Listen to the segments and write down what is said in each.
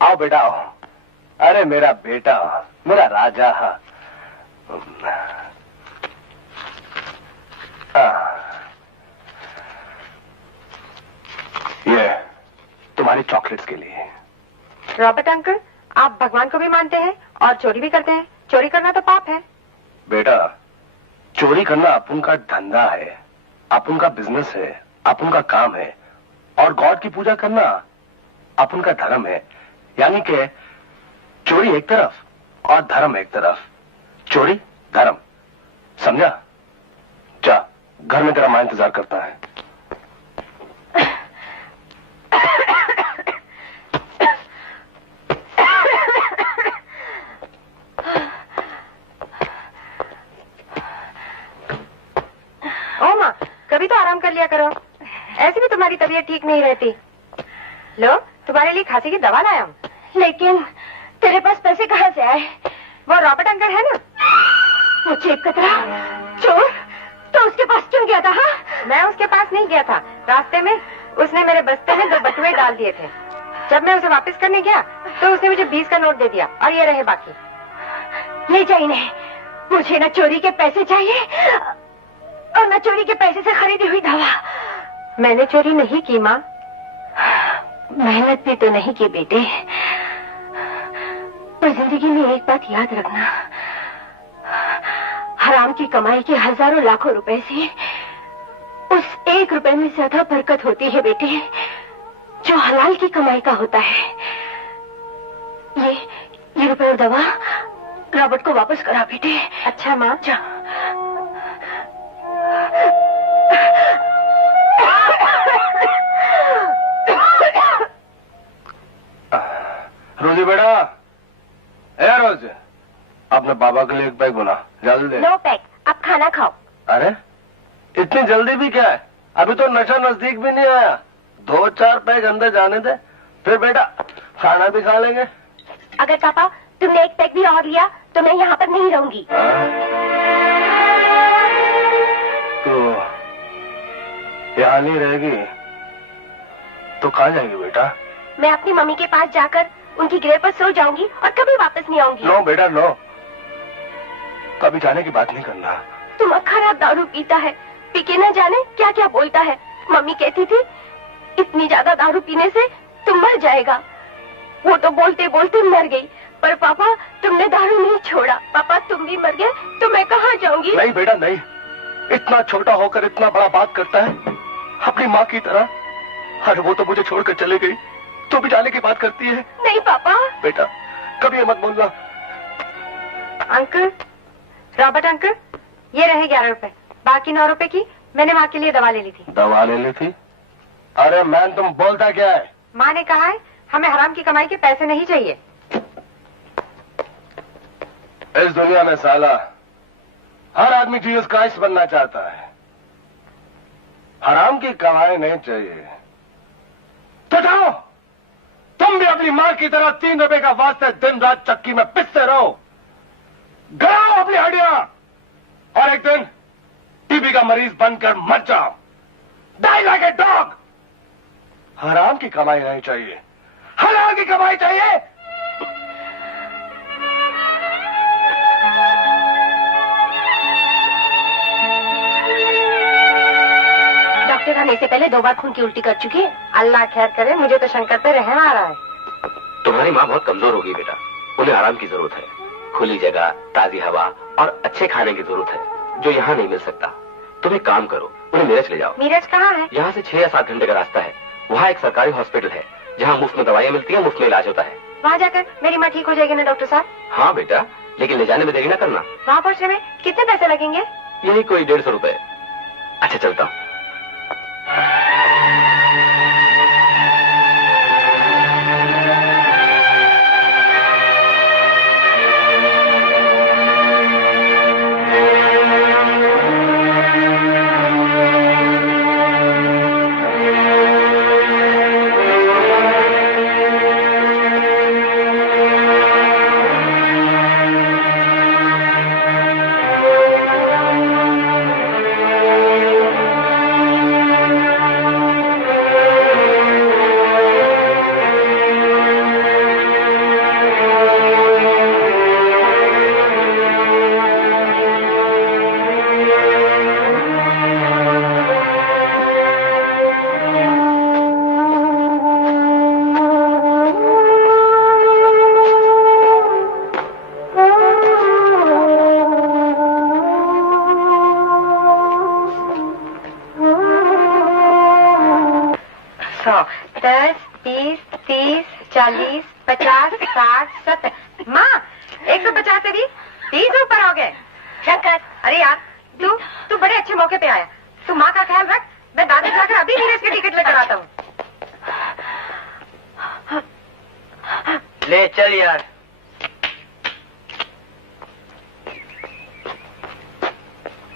आओ बेटा आओ। अरे मेरा बेटा, मेरा राजा। ये तुम्हारी चॉकलेट्स के लिए। रॉबर्ट अंकल, आप भगवान को भी मानते हैं और चोरी भी करते हैं। चोरी करना तो पाप है। बेटा, चोरी करना अपन का धंधा है, अपन का बिजनेस है, अपन का काम है। और गॉड की पूजा करना अपन का धर्म है। यानी कि चोरी एक तरफ और धर्म एक तरफ। चोरी धर्म, समझा? जा, घर में तेरा मां इंतजार करता है। ओ माँ, कभी तो आराम कर लिया करो। ऐसे भी तुम्हारी तबीयत ठीक नहीं रहती। लो, तुम्हारे लिए खांसी की दवा लाया हूँ। लेकिन तेरे पास पैसे कहाँ से आए? वो रॉबर्ट अंकल है ना, वो जेब कतरा चोर, तो उसके पास क्यों गया था? हाँ? मैं उसके पास नहीं गया था। रास्ते में उसने मेरे बस्ते में 2 बटुए डाल दिए थे। जब मैं उसे वापस करने गया तो उसने मुझे 20 का नोट दे दिया और ये रहे बाकी। ले जाइए। नहीं, मुझे न चोरी के पैसे चाहिए और न चोरी के पैसे से खरीदी हुई दवा। मैंने चोरी नहीं की माँ। मेहनत भी तो नहीं की बेटे, पर जिंदगी में एक बात याद रखना, हराम की कमाई के हजारों लाखों रुपए से उस 1 रुपए में ज्यादा बरकत होती है बेटे, जो हलाल की कमाई का होता है। ये रुपए और दवा रॉबर्ट को वापस करा बेटे। अच्छा माँ। जा। रोजी बेटा, ए रोज, अपने बाबा के लिए एक पैक बना, जल्दी दे। नो पैक, अब खाना खाओ। अरे इतनी जल्दी भी क्या है? अभी तो नशा नजदीक भी नहीं आया। 2-4 पैक अंदर जाने दे, फिर बेटा खाना भी खा लेंगे। अगर पापा तुमने एक पैक भी और लिया तो मैं यहाँ पर नहीं रहूंगी। तो यहाँ नहीं रहेगी तो कहाँ जाएगी बेटा? मैं अपनी मम्मी के पास जाकर उनकी ग्रेव पर सो जाऊंगी और कभी वापस नहीं आऊंगी। नो बेटा नो, कभी जाने की बात नहीं करना। तुम खराब दारू पीता है, पी के न जाने क्या क्या बोलता है। मम्मी कहती थी इतनी ज्यादा दारू पीने से तुम मर जाएगा। वो तो बोलते बोलते मर गई, पर पापा तुमने दारू नहीं छोड़ा। पापा तुम भी मर गए तो मैं कहाँ जाऊंगी? नहीं बेटा नहीं, इतना छोटा होकर इतना बड़ा बात करता है अपनी माँ की तरह। अरे वो तो मुझे छोड़कर चले गई, तो भी जाने की बात करती है। नहीं पापा। बेटा कभी ये मत बोलना। अंकल, रॉबर्ट अंकल, ये रहे 11 रुपए। बाकी 9 रुपए की मैंने माँ के लिए दवा ले ली थी। दवा ले ली थी? अरे मैन तुम बोलता क्या है? माँ ने कहा है हमें हराम की कमाई के पैसे नहीं चाहिए। इस दुनिया में साला हर आदमी जीसस क्राइस्ट बनना चाहता है, हराम की कमाई नहीं चाहिए। तो जाओ तुम भी अपनी माँ की तरह 3 रुपए का वास्ते दिन रात चक्की में पिसते रहो, गड़ाओ अपनी हड्डियां और एक दिन टीबी का मरीज बनकर मर जाओ। Die like a dog. हराम की कमाई नहीं चाहिए, हलाल की कमाई चाहिए। डॉक्टर आने से पहले 2 बार खून की उल्टी कर चुकी है। अल्लाह खैर करे, मुझे तो शंकर पे रहम आ रहा है। तुम्हारी माँ बहुत कमजोर हो गई बेटा, उन्हें आराम की जरूरत है। खुली जगह, ताजी हवा और अच्छे खाने की जरूरत है, जो यहाँ नहीं मिल सकता। तुम एक काम करो, उन्हें मीरज ले जाओ। मीरज कहाँ है? यहाँ से 6 या 7 घंटे का रास्ता है। वहाँ एक सरकारी हॉस्पिटल है जहाँ मुफ्त में दवाइयाँ मिलती है, मुफ्त में इलाज होता है। वहाँ जाकर मेरी माँ ठीक हो जाएगी ना डॉक्टर साहब? हाँ बेटा, लेकिन ले जाने में देरी ना करना। वहाँ पहुँचने में कितने पैसे लगेंगे? यही कोई 150 रुपए। अच्छा चलता हूँ। 40, 50, 60, 70। माँ 150 से भी 30 ऊपर हो गए। शंकर, अरे यार तू बड़े अच्छे मौके पे आया। तू माँ का ख्याल रख, मैं दादी जाकर अभी नीरज की टिकट लेकर आता हूँ। ले चल यार।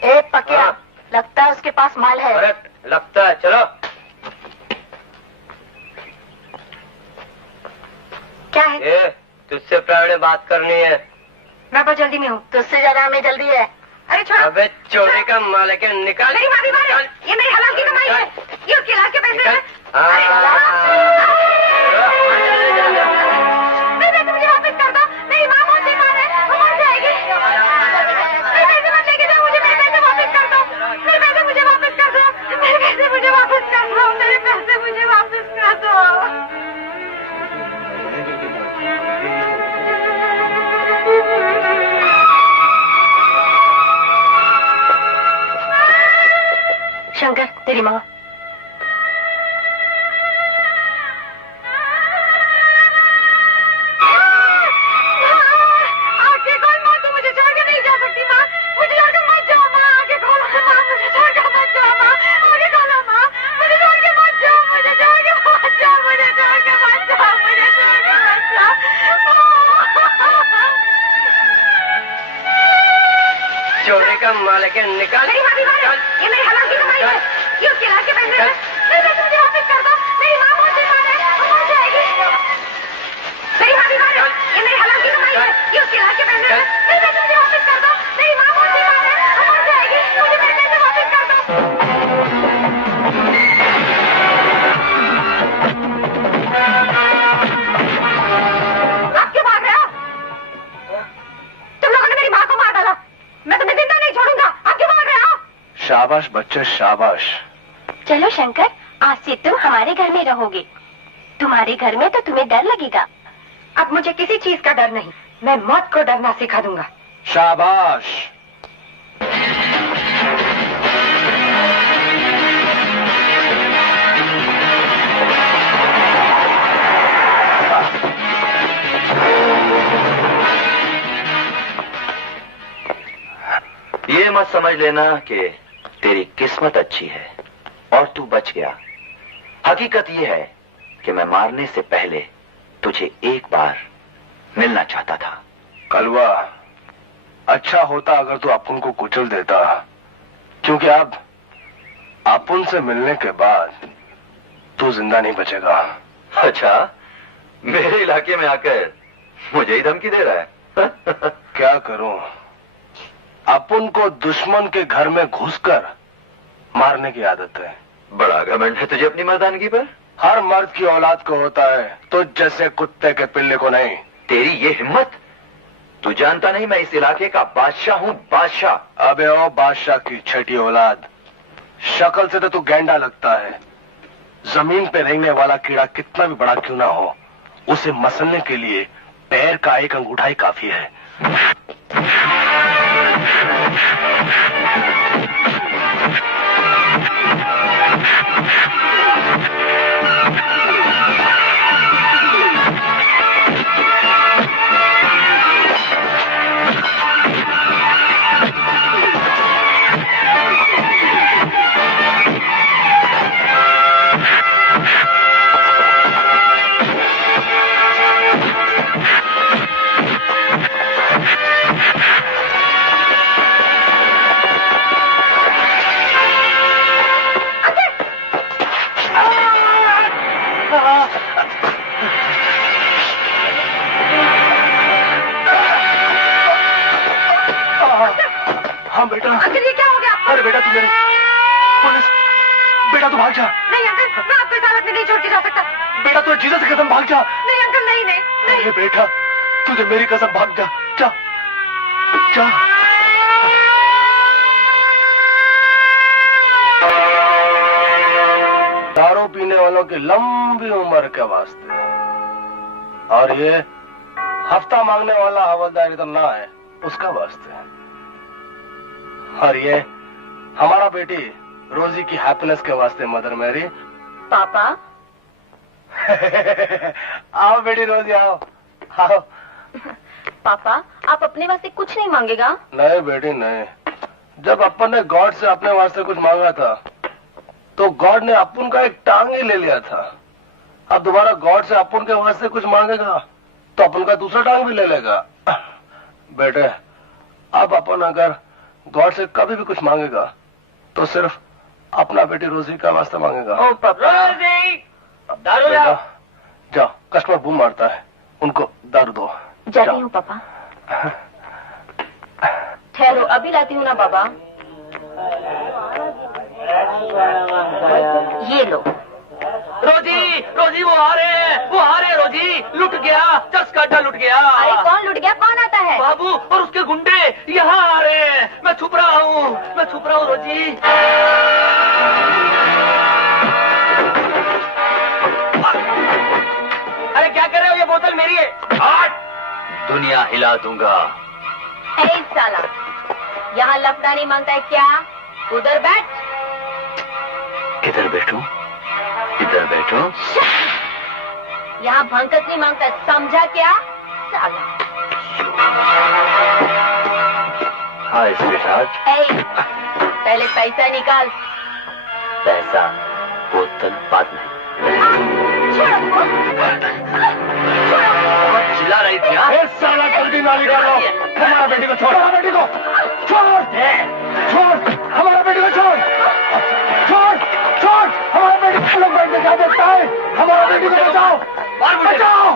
ए पकिया, लगता है उसके पास माल है। अरे लगता है, चलो। क्या है? ए, तुझसे प्राइवेट बात करनी है। मैं बहुत जल्दी में हूँ। तुझसे ज्यादा हमें जल्दी है। अरे छोड़ो। अबे चोरी का माल है क्या? निकाल। मेरी माँ बीमार है, ये मेरी हलाल की कमाई है, ये उसके इलाज के पैसे हैं। मेरे पैसे मुझे वापस कर दो, मेरी माँ बहुत बीमार है, वो मर जाएगी। मेरे पैसे मत लेके जाओ, मुझे मेरे पैसे वापस कर दो, मेरे पैसे मुझे वापस कर दो, मेरे पैसे मुझे वापस कर दो, मेरे पैसे मुझे वापस कर दो। शंकर, तेरी माँ। आगे खोल माँ, तू मुझे छोड़ के नहीं जा सकती माँ, मुझे छोड़ के मत जाओ माँ, आगे खोलो माँ, मुझे छोड़ के मत जाओ माँ, आगे खोलो माँ, मुझे छोड़ के मत जाओ, मुझे छोड़ के मत जाओ, मुझे छोड़ के मत जाओ, मुझे छोड़ के मत जाओ। चोरी का माल है क्या? निकाल। मेरी माँ बीमार है, ये मेरी हलाल की कमाई है, ये उसके इलाज के पैसे हैं। मेरे पैसे मुझे वापस कर दो, मेरी माँ बहुत बीमार है, वो मर जाएगी। मेरी माँ बीमार है, ये मेरी हलाल की कमाई है, ये उसके इलाज के पैसे हैं। मेरे पैसे मुझे वापस कर दो, मेरी माँ बहुत बीमार है, वो मर जाएगी। मुझे मेरे पैसे वापस कर दो। आप क्यों भाग रहे हो? तुम लोगों ने मेरी माँ को मार डाला, मैं तुम्हें जिंदा नहीं छोड़ूंगा। आप क्यों भाग रहे हो? शाबाश बच्चे शाबाश। चलो शंकर, आज से तुम हमारे घर में रहोगे। तुम्हारे घर में तो तुम्हें डर लगेगा। अब मुझे किसी चीज का डर नहीं, मैं मौत को डरना सिखा दूंगा। शाबाश। ये मत समझ लेना कि तेरी किस्मत अच्छी है और तू बच गया। हकीकत ये है कि मैं मारने से पहले तुझे एक बार मिलना चाहता था। कलवा, अच्छा होता अगर तू अपुन को कुचल देता, क्योंकि अब अपुन से मिलने के बाद तू जिंदा नहीं बचेगा। अच्छा, मेरे इलाके में आकर मुझे ही धमकी दे रहा है। क्या करूं, अपुन को दुश्मन के घर में घुसकर मारने की आदत है। बड़ा घमंड है तुझे अपनी मर्दानगी पर। हर मर्द की औलाद को होता है, तुझ जैसे कुत्ते के पिल्ले को नहीं। तेरी ये हिम्मत, तू जानता नहीं मैं इस इलाके का बादशाह हूँ, बादशाह। अबे ओ बादशाह की छठी औलाद, शक्ल से तो तू गैंडा लगता है। जमीन पे रेंगने वाला कीड़ा कितना भी बड़ा क्यों ना हो, उसे मसलने के लिए पैर का एक अंगूठा ही काफी है। हाँ बेटा। अंकल ये क्या हो गया आपको? अरे बेटा तू मेरे पुलिस, बेटा तू भाग जा। नहीं अंकल, मैं आपको इस हालत में नहीं छोड़ के जा सकता। बेटा तू जीजा से कसम भाग जा। नहीं अंकल, नहीं नहीं नहीं। अरे बेटा तुझे मेरी कसम भाग जा, जा जा। दारू पीने वालों की लंबी उम्र के वास्ते, और ये हफ्ता मांगने वाला हवलदार इधर ना है उसका वास्ते, और ये हमारा बेटी रोजी की हैप्पीनेस के वास्ते। Mother Mary. पापा। आओ बेटी रोजी आओ आओ। पापा आप अपने वास्ते कुछ नहीं मांगेगा? नहीं बेटी नहीं, जब अपन ने गॉड से अपने वास्ते कुछ मांगा था तो गॉड ने अपन का एक टांग ही ले लिया था। अब दोबारा गॉड से अपन के वास्ते कुछ मांगेगा तो अपन का दूसरा टांग भी ले लेगा। बेटे अब अपन अगर गॉड से कभी भी कुछ मांगेगा तो सिर्फ अपना बेटी रोजी का वास्ते मांगेगा। ओ पापा, दारू बेटा, लाओ। जाओ, कस्टमर बूम मारता है, उनको दारू दो। जाती हूँ पापा। ठहरो अभी लाती हूँ ना बाबा। ये लो। रोजी रोजी वो आ रहे रोजी, लुट गया, 10 काटा लुट गया। अरे कौन लुट गया? कौन आता है? बाबू और उसके गुंडे यहाँ आ रहे हैं। मैं छुप रहा हूँ रोजी। अरे क्या कर रहे हो, ये बोतल मेरी है। दुनिया हिला दूंगा। ए साला, यहाँ लफड़ा नहीं मांगता है क्या? उधर बैठ। किधर बैठूं? किधर बैठूं? यहाँ भंकस नहीं मांगता, समझा क्या साला? हाय स्वीटहार्ट। ए, पहले पैसा निकाल। पैसा बोतल बाद में। चिल्ला रही थी हाँ? साला जल्दी नाली डालो। हमारा बेटी को छोड़, हमारा बेटी को छोड़, छोड़, हमारा बेटी को छोड़, छोड़, छोड़, हमारा बेटी को लोग बैठ के क्या देखता है? हमारा बेटी को बचाओ, बचाओ।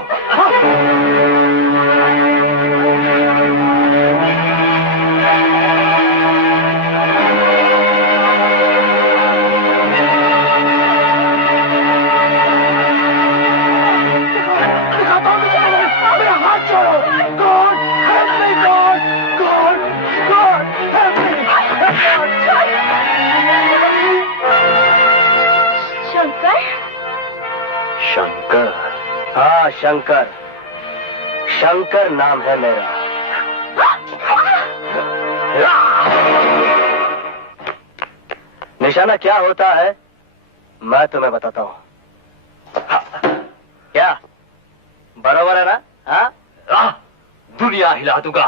शंकर। हाँ शंकर, शंकर नाम है मेरा। निशाना क्या होता है मैं तुम्हें बताता हूँ। क्या बरोबर है ना? हाँ, दुनिया हिला दूंगा।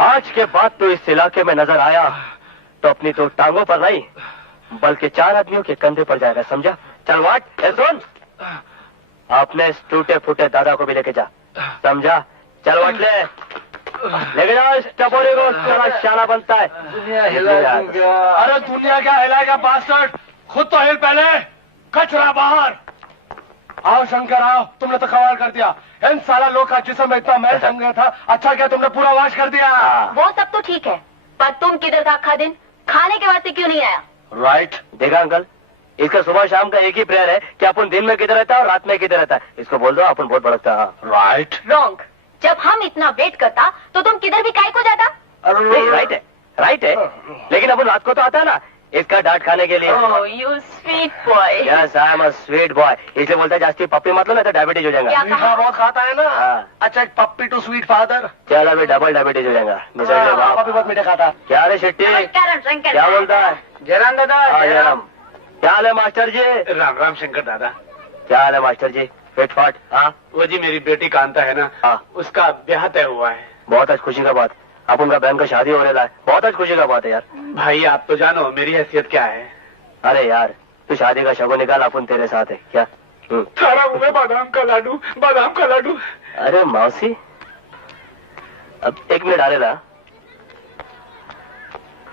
आज के बाद तो इस इलाके में नजर आया तो अपनी तो टांगों पर नहीं बल्कि 4 आदमियों के कंधे पर जाएगा, समझा? चल वाट ए सुन, अपने इस टूटे फूटे दादा को भी लेके जा, समझा? चल वाट लेके जाओ इस टपोरी को, थोड़ा शाना बनता है। दुनिया हिला दूंगा। अरे दुनिया क्या हिलाएगा बास्टर्ड, खुद तो हिल पहले, कचरा बाहर। आओ शंकर आओ, तुमने तो कमाल कर दिया। इन साला लोग का जिस्म इतना मैल जम गया था, अच्छा क्या तुमने पूरा वाश कर दिया। वो सब तो ठीक है, पर तुम किधर था आखा दिन? खाने के वास्ते क्यों नहीं आया? राइट। देखा अंकल, इसका सुबह शाम का एक ही प्रेयर है कि अपन दिन में किधर रहता है और रात में किधर रहता है। इसको बोल दो अपन बहुत भड़कता है। राइट। रॉन्ग। जब हम इतना वेट करता तो तुम किधर भी काहे को जाता? नहीं राइट है, राइट है, लेकिन अपन रात को तो आता है ना इसका डांट खाने के लिए। Oh you sweet boy. Yes I am a sweet boy, इसलिए बोलता है जास्ती पप्पी मत लो नहीं तो डायबिटीज हो जाएगा। क्या मीठा बहुत खाता है ना। हाँ। अच्छा पप्पी टू स्वीट फादर। चल अभी डबल डायबिटीज हो जाएगा। पप्पी बहुत मीठा खाता है। क्या रे शेट्टी, नमस्कार शंकर। क्या बोलता है? जयराम दादा। हाँ, जयराम। क्या हाल है मास्टर जी? राम राम शंकर दादा। क्या हाल है मास्टर जी? फिट फाट? हाँ वो जी मेरी बेटी कांता है ना, हाँ। उसका ब्याह तय हुआ है। बहुत आज खुशी का बात, अब उनका बहन का शादी हो रहा है, बहुत आज खुशी का बात है यार। भाई आप तो जानो मेरी हैसियत क्या है। अरे यार तू शादी का शगुन निकाल, अपन तेरे साथ है क्या? थारा मुंह में बादाम का लाडू, बादाम का लाडू। अरे मौसी, अब 1 मिनट आ रहा।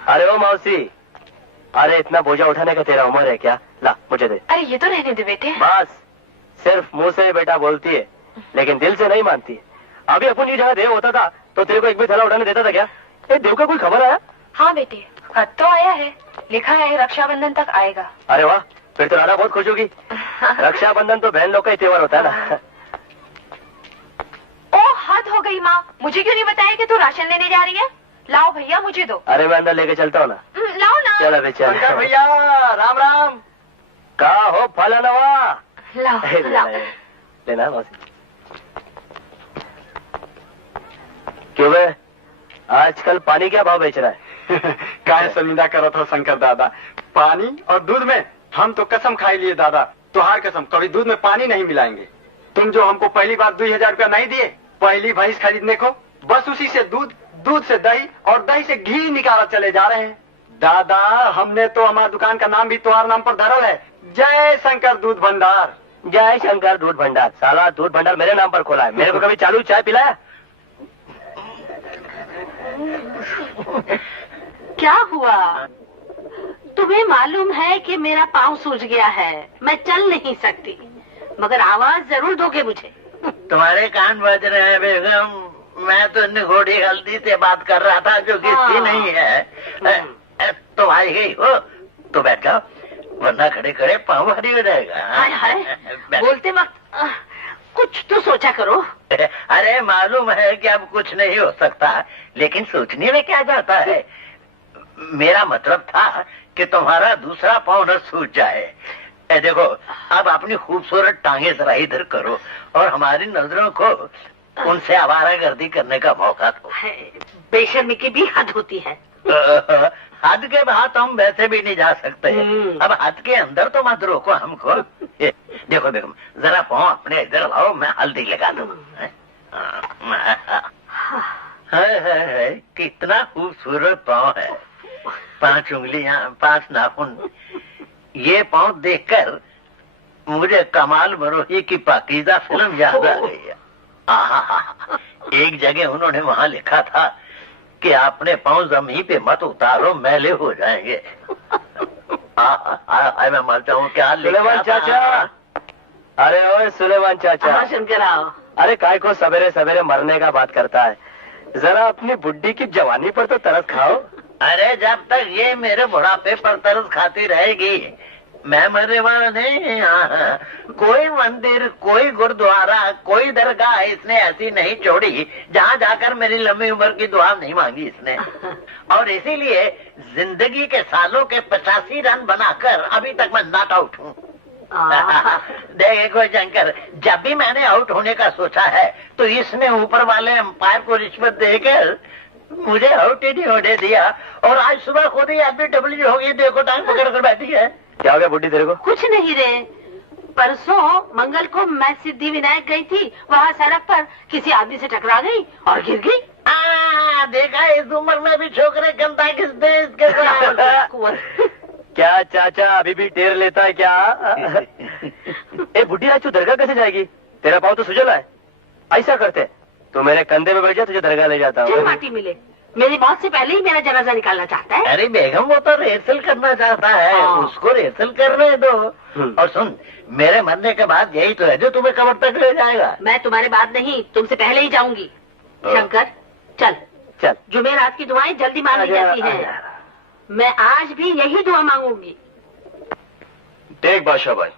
अरे ओ मौसी, अरे इतना बोझा उठाने का तेरा उम्र है क्या? ला मुझे दे। अरे ये तो रहने दे बेटे। बस सिर्फ मुंह से बेटा बोलती है लेकिन दिल से नहीं मानती। अभी अपन ये जगह देव होता था तो तेरे को एक भी थैला उठाने देता था क्या? ये देव का कोई खबर आया? हाँ बेटे, खत तो आया है, लिखा है रक्षाबंधन तक आएगा। अरे वाह, फिर तो राधा बहुत खुश होगी। रक्षाबंधन तो बहन लोग का ही त्योहार होता है ना। ओ हद हो गई माँ, मुझे क्यों नहीं बताया कि तू राशन लेने जा रही है? लाओ भैया मुझे दो। अरे मैं अंदर लेके चलता हूँ ना। लाओ ना। चलो बेचारा। भैया राम राम। कहा हो फला नवा? लाओ लाओ। लेना मौसी। क्यों बे, आजकल पानी क्या भाव बेच रहा है? काहे शर्मिंदा करो था शंकर दादा, पानी और दूध में हम तो कसम खाई लिए दादा, तुहार कसम कभी दूध में पानी नहीं मिलाएंगे। तुम जो हमको पहली बार 2000 रुपया नहीं दिए पहली भैंस खरीदने को, बस उसी से दूध, दूध से दही और दही से घी निकाला चले जा रहे हैं। दादा हमने तो हमारी दुकान का नाम भी तुम्हारे नाम पर धरल है, जय शंकर दूध भंडार। जय शंकर दूध भंडार। साला दूध भंडार मेरे नाम पर खोला है, मेरे को कभी चालू चाय पिलाया? क्या हुआ? तुम्हें मालूम है कि मेरा पाँव सूज गया है, मैं चल नहीं सकती, मगर आवाज जरूर दोगे मुझे। तुम्हारे कान बज रहे हैं बेगम, मैं तो निगोड़ी हल्दी से बात कर रहा था जो किसकी नहीं है। तो भाई गई हो तो बैठ जाओ, वरना खड़े खड़े पाँव भारी हो जाएगा। हाय हाय, बोलते वक्त कुछ तो सोचा करो। अरे मालूम है कि अब कुछ नहीं हो सकता, लेकिन सोचने में क्या जाता है। मेरा मतलब था कि तुम्हारा दूसरा पाँव न सूझ जाए। देखो अब अपनी खूबसूरत टांगे जरा इधर करो और हमारी नजरों को उनसे आवारागर्दी करने का मौका दो। बेशर्मी की भी हद होती है। हद के बाहर तो हम वैसे भी नहीं जा सकते, अब हद के अंदर तो मत रोको हमको। देखो बेगम जरा पाँव अपने इधर लाओ, मैं हल्दी लगा दूं। है कितना खूबसूरत पाँव है, 5 उंगलियां 5 नाखून। ये पाँव देखकर मुझे कमाल मरोही की पाकीज़ा फिल्म याद आ गई। एक जगह उन्होंने वहाँ लिखा था कि आपने पाँव जमीन पे मत उतारो, मैले हो जाएंगे। मैं मरता हूँ क्या? सुलेमान चाचा, अरे ओए सुलेमान चाचा। शंकर आओ। अरे काय को सवेरे सवेरे मरने का बात करता है, जरा अपनी बुड्ढी की जवानी पर तो तरस खाओ। अरे जब तक ये मेरे बुढ़ापे पर तरस खाती रहेगी मैं मरने वाला नहीं। कोई मंदिर, कोई गुरुद्वारा, कोई दरगाह इसने ऐसी नहीं छोड़ी जहाँ जाकर मेरी लंबी उम्र की दुआ नहीं मांगी इसने। और इसीलिए जिंदगी के सालों के 85 रन बनाकर अभी तक मैं नॉट आउट हूँ। देखो शंकर, जब भी मैंने आउट होने का सोचा है तो इसने ऊपर वाले अंपायर को रिश्वत देकर मुझे आउट ही नहीं होने दिया, और आज सुबह खुद ही LBW हो गई। देखो टाइम पकड़ कर बैठी है। क्या हो गया बुड्ढी तेरे को? कुछ नहीं रे, परसों मंगल को मैं सिद्धि विनायक गई थी, वहाँ सड़क पर किसी आदमी से टकरा गई और गिर गई। देखा इस उम्र में भी छोकरे गंदा किसने इसके साथ। क्या चाचा अभी भी टेर लेता है क्या? ए बुढ़ी राजू दरगाह कैसे जाएगी? तेरा पाँव तो सुजला है। ऐसा करते तू मेरे कंधे में बैठ जा, तुझे दरगाह ले जाता हूँ। माटी मिले, मेरी मौत से पहले ही मेरा जनाजा निकालना चाहता है। अरे बेगम वो तो रेसल करना चाहता है, उसको रेसल करने दो। और सुन, मेरे मरने के बाद यही तो है जो तुम्हें कब्र तक ले जाएगा। मैं तुम्हारे बाद नहीं, तुमसे पहले ही जाऊंगी। शंकर चल चल, जुमेरात की दुआएं जल्दी मांगी जाती हैं। मैं आज भी यही दुआ मांगूंगी। देख बादशाह भाई,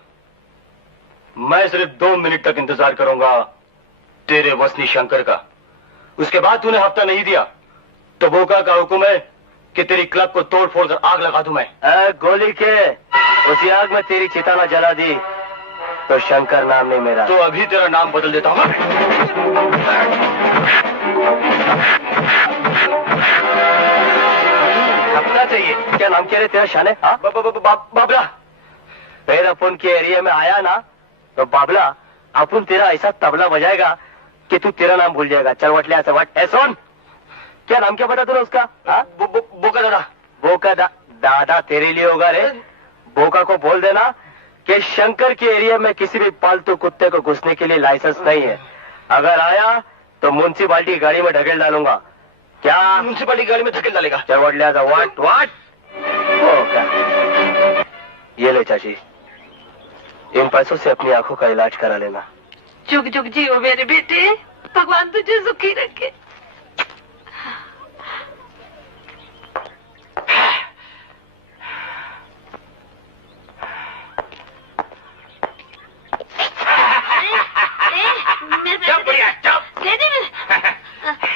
मैं सिर्फ 2 मिनट तक इंतजार करूंगा तेरे वसनी शंकर का। उसके बाद तूने हफ्ता नहीं दिया तो बोका का हुक्म है कि तेरी क्लब को तोड़ फोड़ कर आग लगा दूं मैं। गोली के उसी आग में तेरी चिता न जला दी तो शंकर नाम नहीं मेरा। तो अभी तेरा नाम बदल देता हूं। हफ्ता चाहिए? क्या नाम क्या रे तेरा शाने? बाबला। फिर अपन के एरिया में आया ना तो बाबला अपन तेरा ऐसा तबला बजाएगा कि तू तेरा नाम भूल जाएगा। चल वट ले ऐसा वट। सुन, क्या नाम क्या बता तूने उसका? बोका दादा। बोका दादा तेरे लिए होगा रे। बोका को बोल देना कि शंकर के एरिया में किसी भी पालतू कुत्ते को घुसने के लिए लाइसेंस नहीं है। अगर आया तो म्युनिसिपालिटी गाड़ी में ढकेल डालूंगा। क्या म्युनिसिपालिटी गाड़ी में धकेल डालेगा? चल वट ले ऐसा वट वट। बोका ये ले चाची। इन पैसों से अपनी आंखों का इलाज करा लेना। जुग जुग जियो मेरे बेटे, भगवान तुझे सुखी रखे।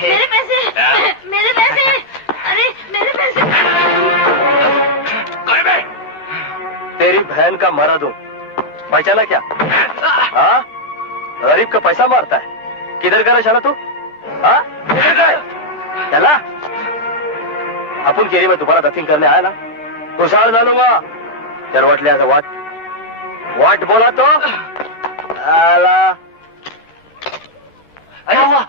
मेरे पैसे, मेरे पैसे, अरे मेरे पैसे। तेरी बहन का मरा दूं, पहचाना क्या? हाँ, गरीब का पैसा मारता है। किधर का शाला तू? हाँ, चला। अपन केरी में दोबारा दफिंग करने आया ना, तुषार डालूंगा। चल वाट ले आजा, वाट बोला तो आला।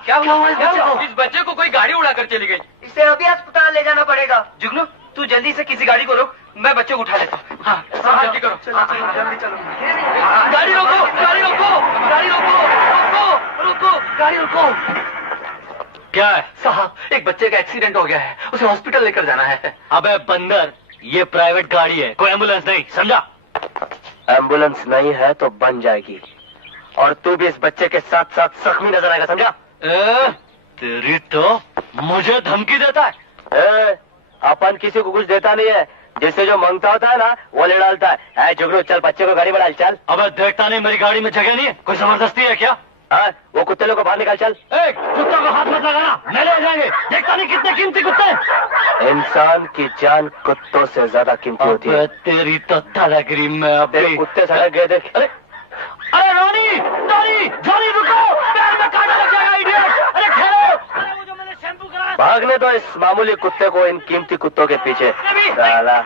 क्या हुआ इस बच्चे को कोई गाड़ी उड़ाकर चली गई। इसे अभी अस्पताल ले जाना पड़ेगा। जुगनू तू जल्दी से किसी गाड़ी को रोक, मैं बच्चे को उठा लेता हूँ। हाँ, जल्दी करो। जल्दी चलो। गाड़ी रोको, गाड़ी रोको, गाड़ी रोको, रोको, रोको, गाड़ी रोको। क्या है साहब? एक बच्चे का एक्सीडेंट हो गया है, उसे हॉस्पिटल लेकर जाना है। अबे बंदर, ये प्राइवेट गाड़ी है, कोई एम्बुलेंस नहीं, समझा? एम्बुलेंस नहीं है तो बन जाएगी, और तू भी इस बच्चे के साथ साथ जख्मी नजर आएगा, समझा? तेरी तो मुझे धमकी देता है। अपन किसी को कुछ देता नहीं है, जिससे जो मांगता होता है ना वो ले डालता है। जुगनू चल, बच्चे को गाड़ी बढ़ा चल। अबे देखता नहीं मेरी गाड़ी में जगह नहीं है, कोई जबरदस्ती है क्या? हाँ, वो कुत्ते लोग को बाहर निकाल चल। कुत्तों को हाथ मत लगाना, मैं ले जाएंगे। देखता नहीं कितने कीमती कुत्ते। इंसान की जान कुत्तों से ज्यादा कीमती होती है। तेरी तो तलगरी में तेरे कुत्ते सड़क गए देख। अरे रोनी, जॉनी रुको, पैर में कांटा लग जाएगा इडियट। अरे ठहरो, अरे वो जो मैंने शैम्पू कराया। भागने दो इस मामूली कुत्ते को इन कीमती कुत्तों के पीछे। साला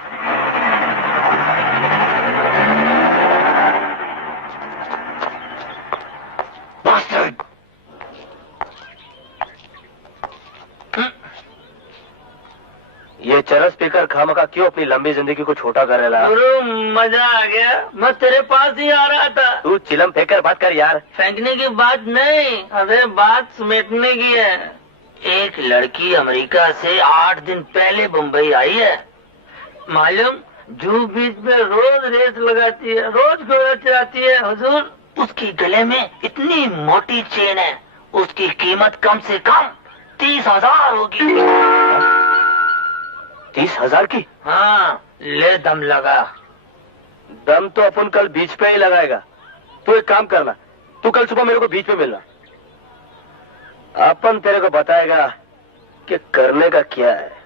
ये चरस पीकर खामखा क्यों अपनी लंबी जिंदगी को छोटा कर रहा है? मजा आ गया, मैं तेरे पास ही आ रहा था। तू चिलम फेंकर बात कर यार। फेंकने की बात नहीं, अरे बात समेटने की है। एक लड़की अमेरिका से 8 दिन पहले बम्बई आई है, मालूम? जू बीच में रोज रेस लगाती है, रोज घोड़ा चलाती है। हुजूर, उसके गले में इतनी मोटी चेन है, उसकी कीमत कम से कम 30,000 होगी। 30,000 की? हाँ, ले दम लगा। दम तो अपन कल बीच पे ही लगाएगा। तू एक काम करना, तू कल सुबह मेरे को बीच पे मिलना, अपन तेरे को बताएगा कि करने का क्या है।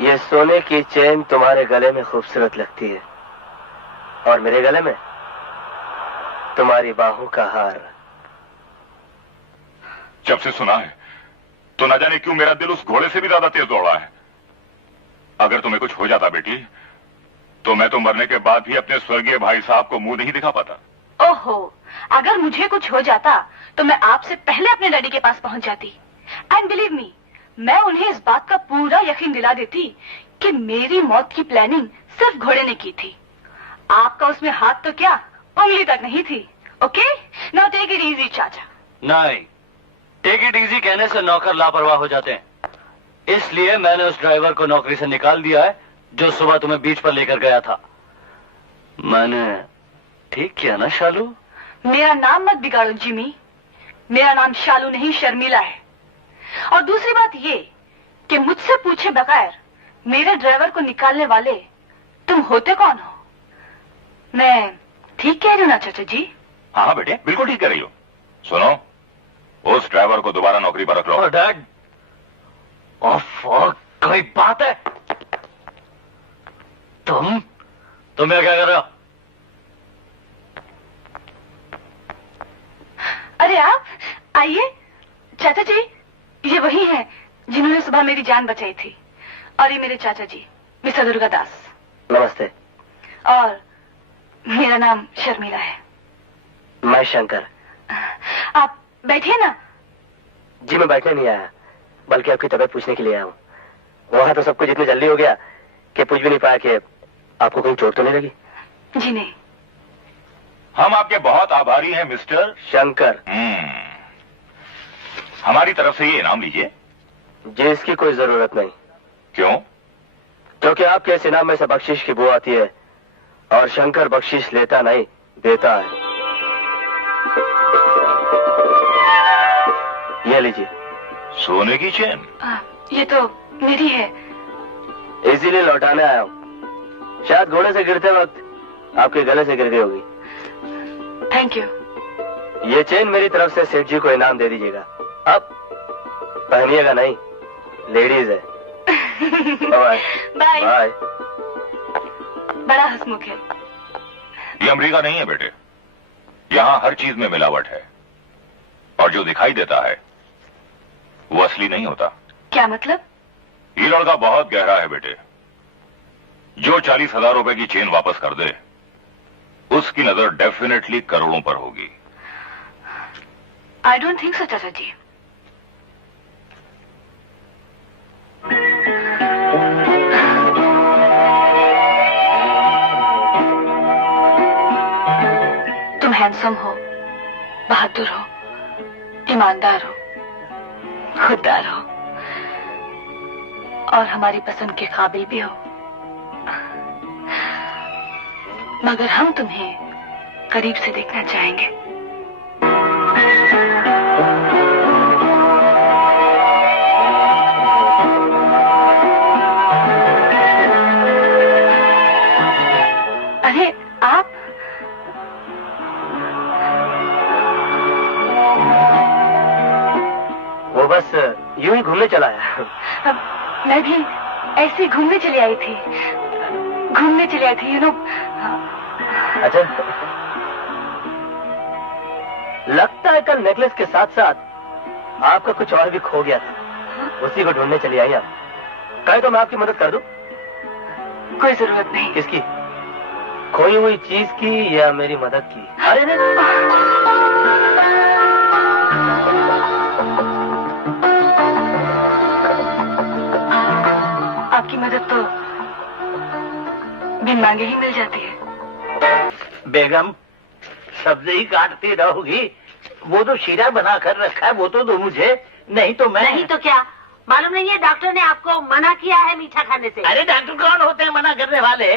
ये सोने की चेन तुम्हारे गले में खूबसूरत लगती है, और मेरे गले में तुम्हारी बाहों का हार। जब से सुना है तो न जाने क्यों मेरा दिल उस घोड़े से भी ज्यादा तेज दौड़ा है। अगर तुम्हें कुछ हो जाता बेटी, तो मैं तो मरने के बाद भी अपने स्वर्गीय भाई साहब को मुंह नहीं दिखा पाता। ओहो, अगर मुझे कुछ हो जाता तो मैं आपसे पहले अपने डैडी के पास पहुंच जाती। एंड बिलीव मी, मैं उन्हें इस बात का पूरा यकीन दिला देती कि मेरी मौत की प्लानिंग सिर्फ घोड़े ने की थी। आपका उसमें हाथ तो क्या, उंगली तक नहीं थी। Okay, now take it easy चाचा। नहीं, टेक इट इजी कहने से नौकर लापरवाह हो जाते हैं। इसलिए मैंने उस ड्राइवर को नौकरी से निकाल दिया है जो सुबह तुम्हें बीच पर लेकर गया था। मैंने ठीक किया ना शालू? मेरा नाम मत बिगाड़ो जिमी, मेरा नाम शालू नहीं शर्मिला है। और दूसरी बात ये कि मुझसे पूछे बगैर मेरे ड्राइवर को निकालने वाले तुम होते कौन हो? मैं ठीक कह रही हूँ ना चाचा जी? हाँ बेटे, बिल्कुल ठीक कह रही हो। सुनो, उस ड्राइवर को दोबारा नौकरी पर रख लो। डैड, कोई बात है? तुम क्या कर रहे हो? अरे आप आइए। चाचा जी, ये वही हैं जिन्होंने सुबह मेरी जान बचाई थी। और ये मेरे चाचा जी मिस्टर दुर्गा दास। नमस्ते। और मेरा नाम शर्मिला है। मैं शंकर। आप बैठिए ना। जी मैं बैठने नहीं आया, बल्कि आपकी तबीयत पूछने के लिए आया हूँ। वहाँ तो सब कुछ इतनी जल्दी हो गया कि पूछ भी नहीं पाया कि आपको कहीं चोट तो नहीं लगी? जी नहीं। हम आपके बहुत आभारी हैं मिस्टर शंकर। हमारी तरफ से ये इनाम लीजिए। जी इसकी कोई जरूरत नहीं। क्यों? क्योंकि आपके इस इनाम में से बख्शिश की बू आती है और शंकर बख्शिश लेता नहीं, देता है। ये लीजिए। सोने की चेन? ये तो मेरी है। इसीलिए लौटाने आया हूँ। शायद घोड़े से गिरते वक्त आपके गले से गिर गई होगी। Thank you. ये चेन मेरी तरफ से सेठ जी को इनाम दे दीजिएगा। अब पहनिएगा नहीं, लेडीज है। Bye bye. बड़ा हंसमुख है। ये अमेरिका नहीं है बेटे, यहाँ हर चीज में मिलावट है और जो दिखाई देता है वो असली नहीं होता। क्या मतलब? ये लड़का बहुत गहरा है बेटे। जो 40,000 रुपए की चेन वापस कर दे उसकी नजर डेफिनेटली करोड़ों पर होगी। आई डोंट थिंक सो चाचा जी। तुम हैंडसम हो, बहादुर हो, ईमानदार हो, खुददार हो और हमारी पसंद के काबिल भी हो। मगर हम तुम्हें करीब से देखना चाहेंगे। अरे आप? वो बस यूं ही घूमने चला आया। मैं भी ऐसे घूमने चली आई थी, यू नो। अच्छा, लगता है कल नेकलेस के साथ साथ आपका कुछ और भी खो गया था, उसी को ढूंढने चली आई आप। कहे तो मैं आपकी मदद कर दूं? कोई जरूरत नहीं। किसकी? खोई हुई चीज की या मेरी मदद की? अरे नहीं। आपकी मदद तो बिन मांगे ही मिल जाती है। बेगम, सब्जी ही काटती रहोगी? वो तो शीरा बना कर रखा है, वो तो दो मुझे, नहीं तो मैं। नहीं तो क्या? मालूम नहीं है डॉक्टर ने आपको मना किया है मीठा खाने से? अरे डॉक्टर कौन होते हैं मना करने वाले?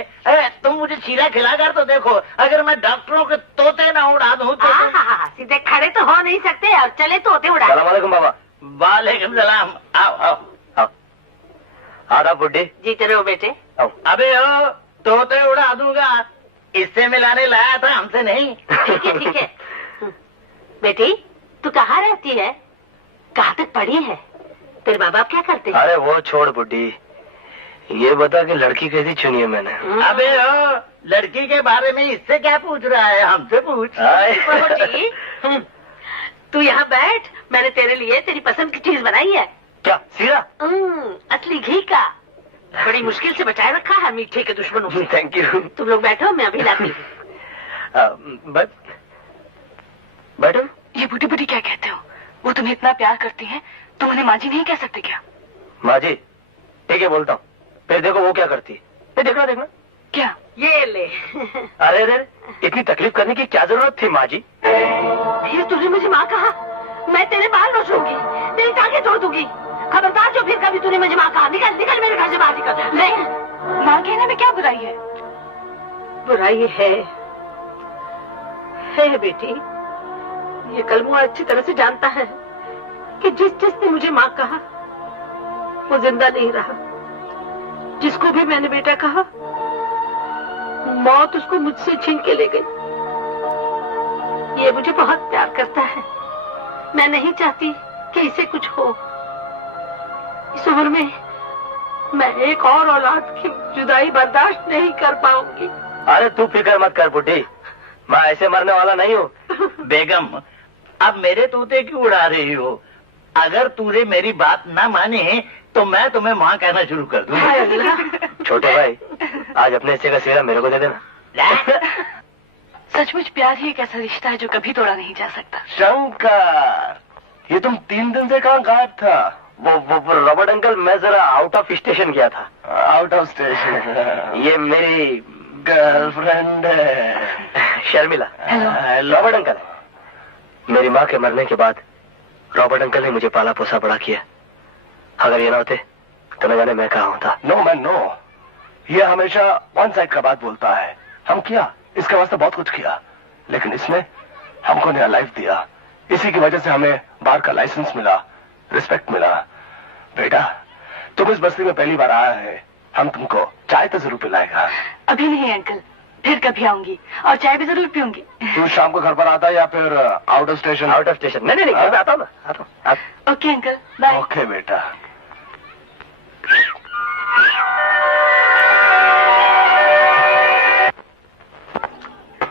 तुम मुझे शीरा खिलाकर तो देखो, अगर मैं डॉक्टरों के तोते ना उड़ा दूं तो सीधे खड़े तो हो नहीं सकते और चले तोते उड़ा। सलाम वालेकुम बाबा। वालेकुम सलाम। आओ आओ आओ। आधा बुड्ढी। जीते रहो बेटे। आओ। अबे ओ, तोते उड़ा दूंगा, इससे मिलाने लाया था, हमसे नहीं। ठीक है ठीक है। बेटी तू कहाँ रहती है? कहाँ तक पढ़ी है? तेरे माँ बाप क्या करते हैं? अरे वो छोड़ बुड्ढी, ये बता कि लड़की कैसी चुनी है मैंने? अबे ओ, लड़की के बारे में इससे क्या पूछ रहा है, हमसे पूछ। जी तू यहाँ बैठ, मैंने तेरे लिए तेरी पसंद की चीज बनाई है। क्या? सीरा? असली घी का, बड़ी मुश्किल से बचाए रखा है मीठे के दुश्मनों से। Thank you. तुम लोग बैठो, मैं अभी लाती हूँ। बैठो। ये बूढ़ी बूढ़ी क्या कहते हो? वो तुम्हें इतना प्यार करती हैं, तुम उन्हें माँ जी नहीं कह सकते क्या? माँ जी ठीक है बोलता हूँ, फिर देखो वो क्या करती है। ये देखना देखना। क्या? ये ले। अरे अरे इतनी तकलीफ करने की क्या जरूरत थी माँ जी? फिर तूने मुझे माँ कहा, मैं तेरे बाल नोचूंगी, तेरी टांगे तोड़ दूंगी। खबरदार जो फिर कभी तूने मुझे माँ कहा। निकल निकल मेरे घर से बाहर निकल। नहीं, माँ कहने में क्या बुराई है? बुराई है बेटी। ये कलमुआ अच्छी तरह से जानता है कि जिसने मुझे माँ कहा वो जिंदा नहीं रहा। जिसको भी मैंने बेटा कहा मौत उसको मुझसे छीन के ले गई। ये मुझे बहुत प्यार करता है। मैं नहीं चाहती कि इसे कुछ हो। इस उम्र में मैं एक और औलाद की जुदाई बर्दाश्त नहीं कर पाऊंगी। अरे तू फिक्र मत कर बुड्ढी, मैं ऐसे मरने वाला नहीं हूँ। बेगम अब मेरे तोते क्यों उड़ा रही हो? अगर तूने मेरी बात ना माने तो मैं तुम्हें माँ कहना शुरू कर दूंगा। छोटे भाई आज अपने हिस्से का सेरा मेरे को दे देना। सचमुच प्यार ही एक ऐसा रिश्ता है जो कभी तोड़ा नहीं जा सकता। शंकर, ये तुम 3 दिन से कहाँ गायब था? वो रॉबर्ट अंकल, मैं जरा आउट ऑफ स्टेशन गया था। Out of station? ये मेरी गर्लफ्रेंड है शर्मिला। रॉबर्ट अंकल, मेरी माँ के मरने के बाद रॉबर्ट अंकल ने मुझे पाला पोसा बड़ा किया। अगर ये ना होते तो न जाने मैं कहाँ होता। नो मैन नो, ये हमेशा वन साइड का बात बोलता है। हम किया, इसके वास्ते बहुत कुछ किया, लेकिन इसने हमको नया लाइफ दिया। इसी की वजह से हमें बार का लाइसेंस मिला, रिस्पेक्ट मिला। बेटा तुम इस बस्ती में पहली बार आया है, हम तुमको चाय तो जरूर पिलाएगा। अभी नहीं अंकल, फिर कभी आऊंगी और चाय भी जरूर पीऊंगी। तू शाम को घर पर आता है या फिर out of station? Out of station. नहीं नहीं, मैं आता हूँ ना, आता हूँ। Okay uncle, bye. ओके बेटा।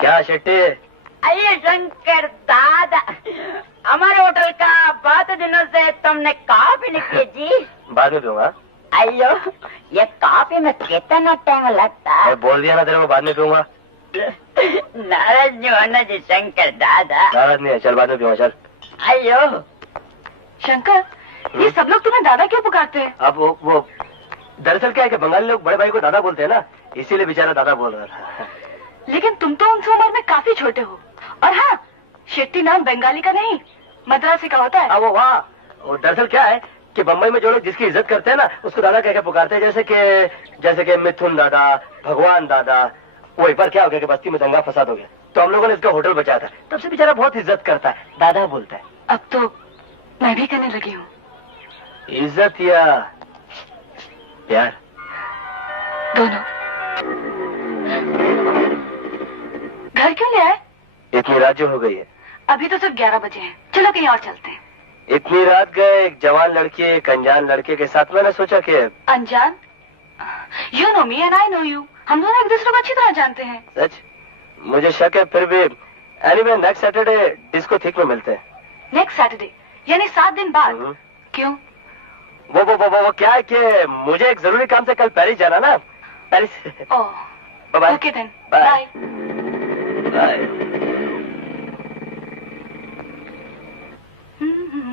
क्या शेट्टी? अरे शंकर दादा, हमारे होटल का बहुत दिनों से तुमने कॉफी नहीं पी जी। बाद में पीऊंगा। अयो, ये कॉफी में कितना टाइम लगता है? मैं बोल दिया ना तेरे को बाद में पीऊंगा। नाराज नहीं होना जी शंकर दादा। नाराज नहीं है, चल बाद में पीऊंगा चल। अयो शंकर, ये सब लोग तुम्हें दादा क्यों पुकारते हैं? अब वो दरअसल क्या है कि बंगाली लोग बड़े भाई को दादा बोलते हैं ना, इसीलिए बेचारा दादा बोल रहा था। लेकिन तुम तो उनसे उम्र में काफी छोटे हो। और हाँ, शेट्टी नाम बंगाली का नहीं, मद्रासी का होता है। वो वाह, वो दरअसल क्या है कि बम्बई में जो लोग जिसकी इज्जत करते हैं ना उसको दादा कह के पुकारते हैं। जैसे कि मिथुन दादा, भगवान दादा। वो एक बार क्या हो गया कि बस्ती में दंगा फसाद हो गया, तो हम लोगों ने इसका होटल बचाया था। तब से बेचारा बहुत इज्जत करता है, दादा बोलता है। अब तो मैं भी करने लगी हूँ। इज्जत या प्यार? दोनों। घर क्यों ले आए? इतनी रात जो हो गई है। अभी तो सिर्फ 11 बजे हैं, चलो कहीं और चलते हैं। इतनी रात गए एक जवान लड़की एक अनजान लड़के के साथ, मैंने सोचा कि अनजान? You know me and I know you, हम दोनों एक दूसरे को अच्छी तरह जानते हैं। सच? मुझे शक है, फिर भी anyway next Saturday disco thick में मिलते हैं। नेक्स्ट सैटरडे यानी 7 दिन बाद? क्यों? वो क्या है कि मुझे एक जरूरी काम से कल पेरिस जाना ना, Paris. Oh bye. Okay then, bye.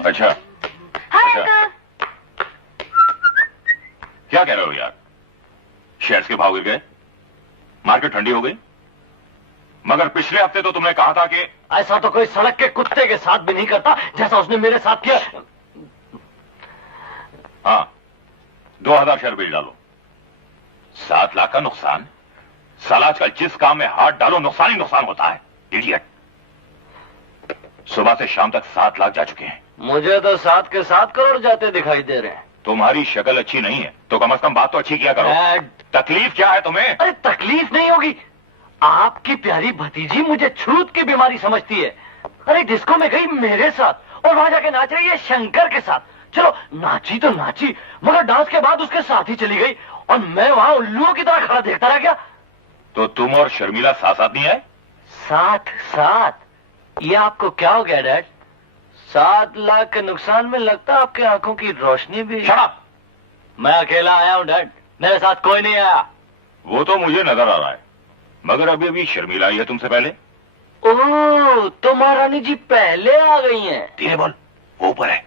अच्छा हाय अच्छा। अंकल। क्या कह रहे हो यार? शेयर्स के भाव गिर गए, मार्केट ठंडी हो गई। मगर पिछले हफ्ते तो तुमने कहा था कि ऐसा तो कोई सड़क के कुत्ते के साथ भी नहीं करता जैसा उसने मेरे साथ किया। हाँ, 2000 शेयर बेच डालो। 7 लाख का नुकसान। साला आजकल जिस काम में हाथ डालो नुकसान ही नुकसान होता है, इडियट। सुबह से शाम तक 7 लाख जा चुके हैं। मुझे तो 7 के 7 करोड़ जाते दिखाई दे रहे हैं। तुम्हारी शक्ल अच्छी नहीं है तो कम से कम बात तो अच्छी किया करो। तकलीफ क्या है तुम्हें? अरे तकलीफ नहीं होगी, आपकी प्यारी भतीजी मुझे छूत की बीमारी समझती है। अरे डिस्को में गई मेरे साथ और वहां जाके नाच रही है शंकर के साथ। चलो नाची तो नाची, मगर डांस के बाद उसके साथ ही चली गई और मैं वहां उल्लुओं की तरह खड़ा देखता रह गया। तो तुम और शर्मिला साथ साथ नहीं आए? साथ? ये आपको क्या हो गया डैड? 7 लाख के नुकसान में लगता आपके आंखों की रोशनी भी। Shut up! मैं अकेला आया हूँ डैड, मेरे साथ कोई नहीं आया। वो तो मुझे नजर आ रहा है, मगर अभी अभी शर्मिला आई है तुमसे पहले। ओह, तो महारानी जी पहले आ गई हैं। धीरे बोल, वो ऊपर है।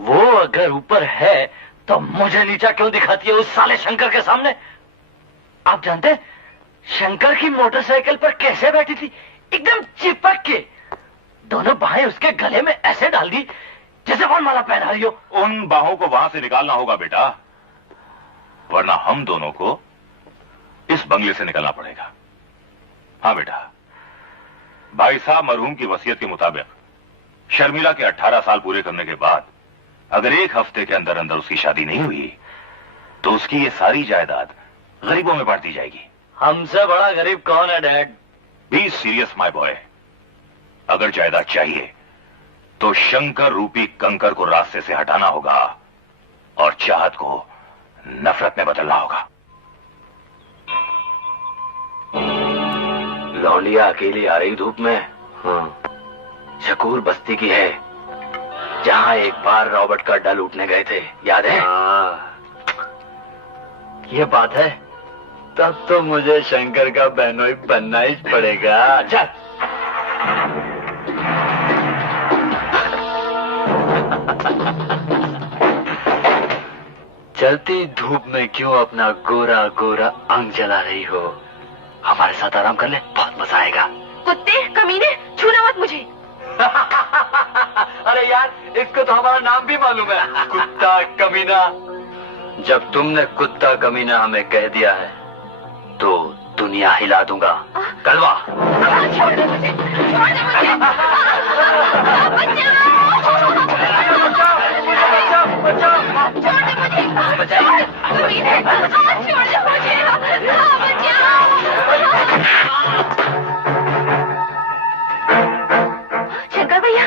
वो अगर ऊपर है तो मुझे नीचा क्यों दिखाती है उस साले शंकर के सामने? आप जानते हैं शंकर की मोटरसाइकिल पर कैसे बैठी थी? एकदम चिपक के, दोनों बाहें उसके गले में ऐसे डाल दी जैसे वनमाला पहना रही हो। उन बाहों को वहां से निकालना होगा बेटा, वरना हम दोनों को इस बंगले से निकलना पड़ेगा। हाँ बेटा, भाई साहब मरहूम की वसीयत के मुताबिक शर्मिला के 18 साल पूरे करने के बाद अगर 1 हफ्ते के अंदर अंदर उसकी शादी नहीं हुई तो उसकी ये सारी जायदाद गरीबों में बांट दी जाएगी। हमसे बड़ा गरीब कौन है dad? Be serious my boy. अगर जायदाद चाहिए तो शंकर रूपी कंकर को रास्ते से हटाना होगा और चाहत को नफरत में बदलना होगा। लौंडिया अकेली आ रही धूप में। शकूर बस्ती की है, जहां एक बार रॉबर्ट का अड्डा लूटने गए थे, याद है? ये बात है, तब तो मुझे शंकर का बहनोई बनना ही पड़ेगा। चल। चलती धूप में क्यों अपना गोरा गोरा अंग जला रही हो? हमारे साथ आराम कर ले, बहुत मजा आएगा। कुत्ते कमीने, छूना मत मुझे। अरे यार, इसको तो हमारा नाम भी मालूम है, कुत्ता कमीना। जब तुमने कुत्ता कमीना हमें कह दिया है तो दुनिया हिला दूंगा। कलवा। छोड़ दे मुझे, छोड़ दे मुझे। छोड़ दे मुझे, कमीने, छोड़ दे मुझे। शंकर भैया,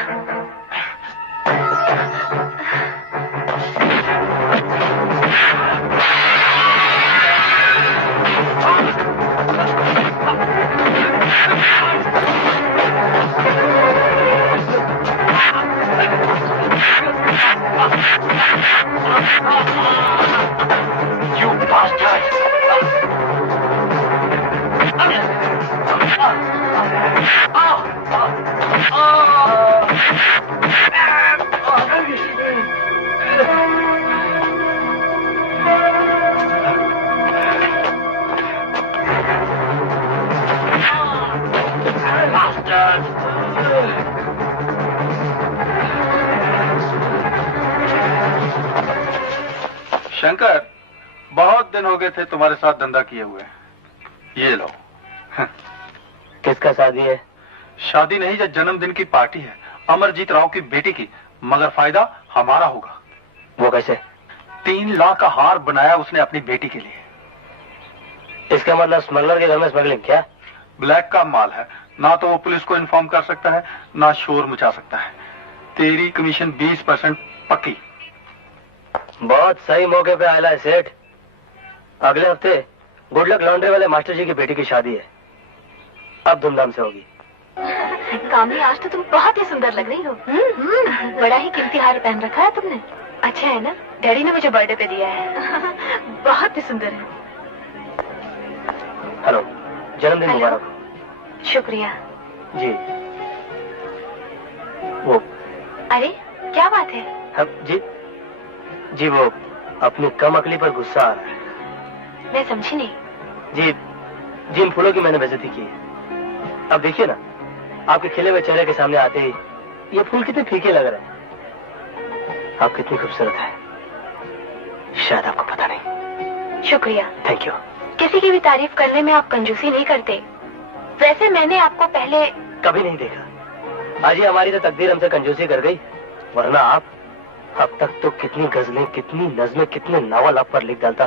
शंकर, बहुत दिन हो गए थे तुम्हारे साथ धंधा किए हुए। ये लो। किसका शादी है? शादी नहीं, जो जन्मदिन की पार्टी है, अमरजीत राव की बेटी की, मगर फायदा हमारा होगा। वो कैसे? 3 लाख का हार बनाया उसने अपनी बेटी के लिए। इसका मतलब स्मगलर के घर में स्मगलिंग? क्या ब्लैक का माल है, ना तो वो पुलिस को इन्फॉर्म कर सकता है, ना शोर मचा सकता है। तेरी कमीशन 20% पक्की। बहुत सही मौके पे आया है सेठ। अगले हफ्ते गुडलक लॉन्ड्री वाले मास्टर जी की बेटी की शादी है, अब धूमधाम से होगी। कामनी, आज तो तुम बहुत ही सुंदर लग रही हो। बड़ा ही कीमती हार पहन रखा है तुमने। अच्छा है ना? डैडी ने मुझे बर्थडे पे दिया है। बहुत ही सुंदर है। हेलो, जन्मदिन मुबारक। शुक्रिया जी। वो अरे क्या बात है? जी जी, वो अपनी कम अकली पर गुस्सा आ रहा है। मैं समझी नहीं। जी, जिन फूलों की मैंने बेइज्जती की, अब देखिए ना, आपके खिले हुए चेहरे के सामने आते ही ये फूल कितने फीके लग रहे हैं। आप कितनी खूबसूरत है, शायद आपको पता नहीं। शुक्रिया। Thank you. किसी की भी तारीफ करने में आप कंजूसी नहीं करते। वैसे मैंने आपको पहले कभी नहीं देखा। आज ही हमारी तो तकदीर हमसे कंजूसी कर गई, वरना आप अब तक तो कितनी गजलें, कितनी नज़में, कितने नावल आप पर लिख डालता।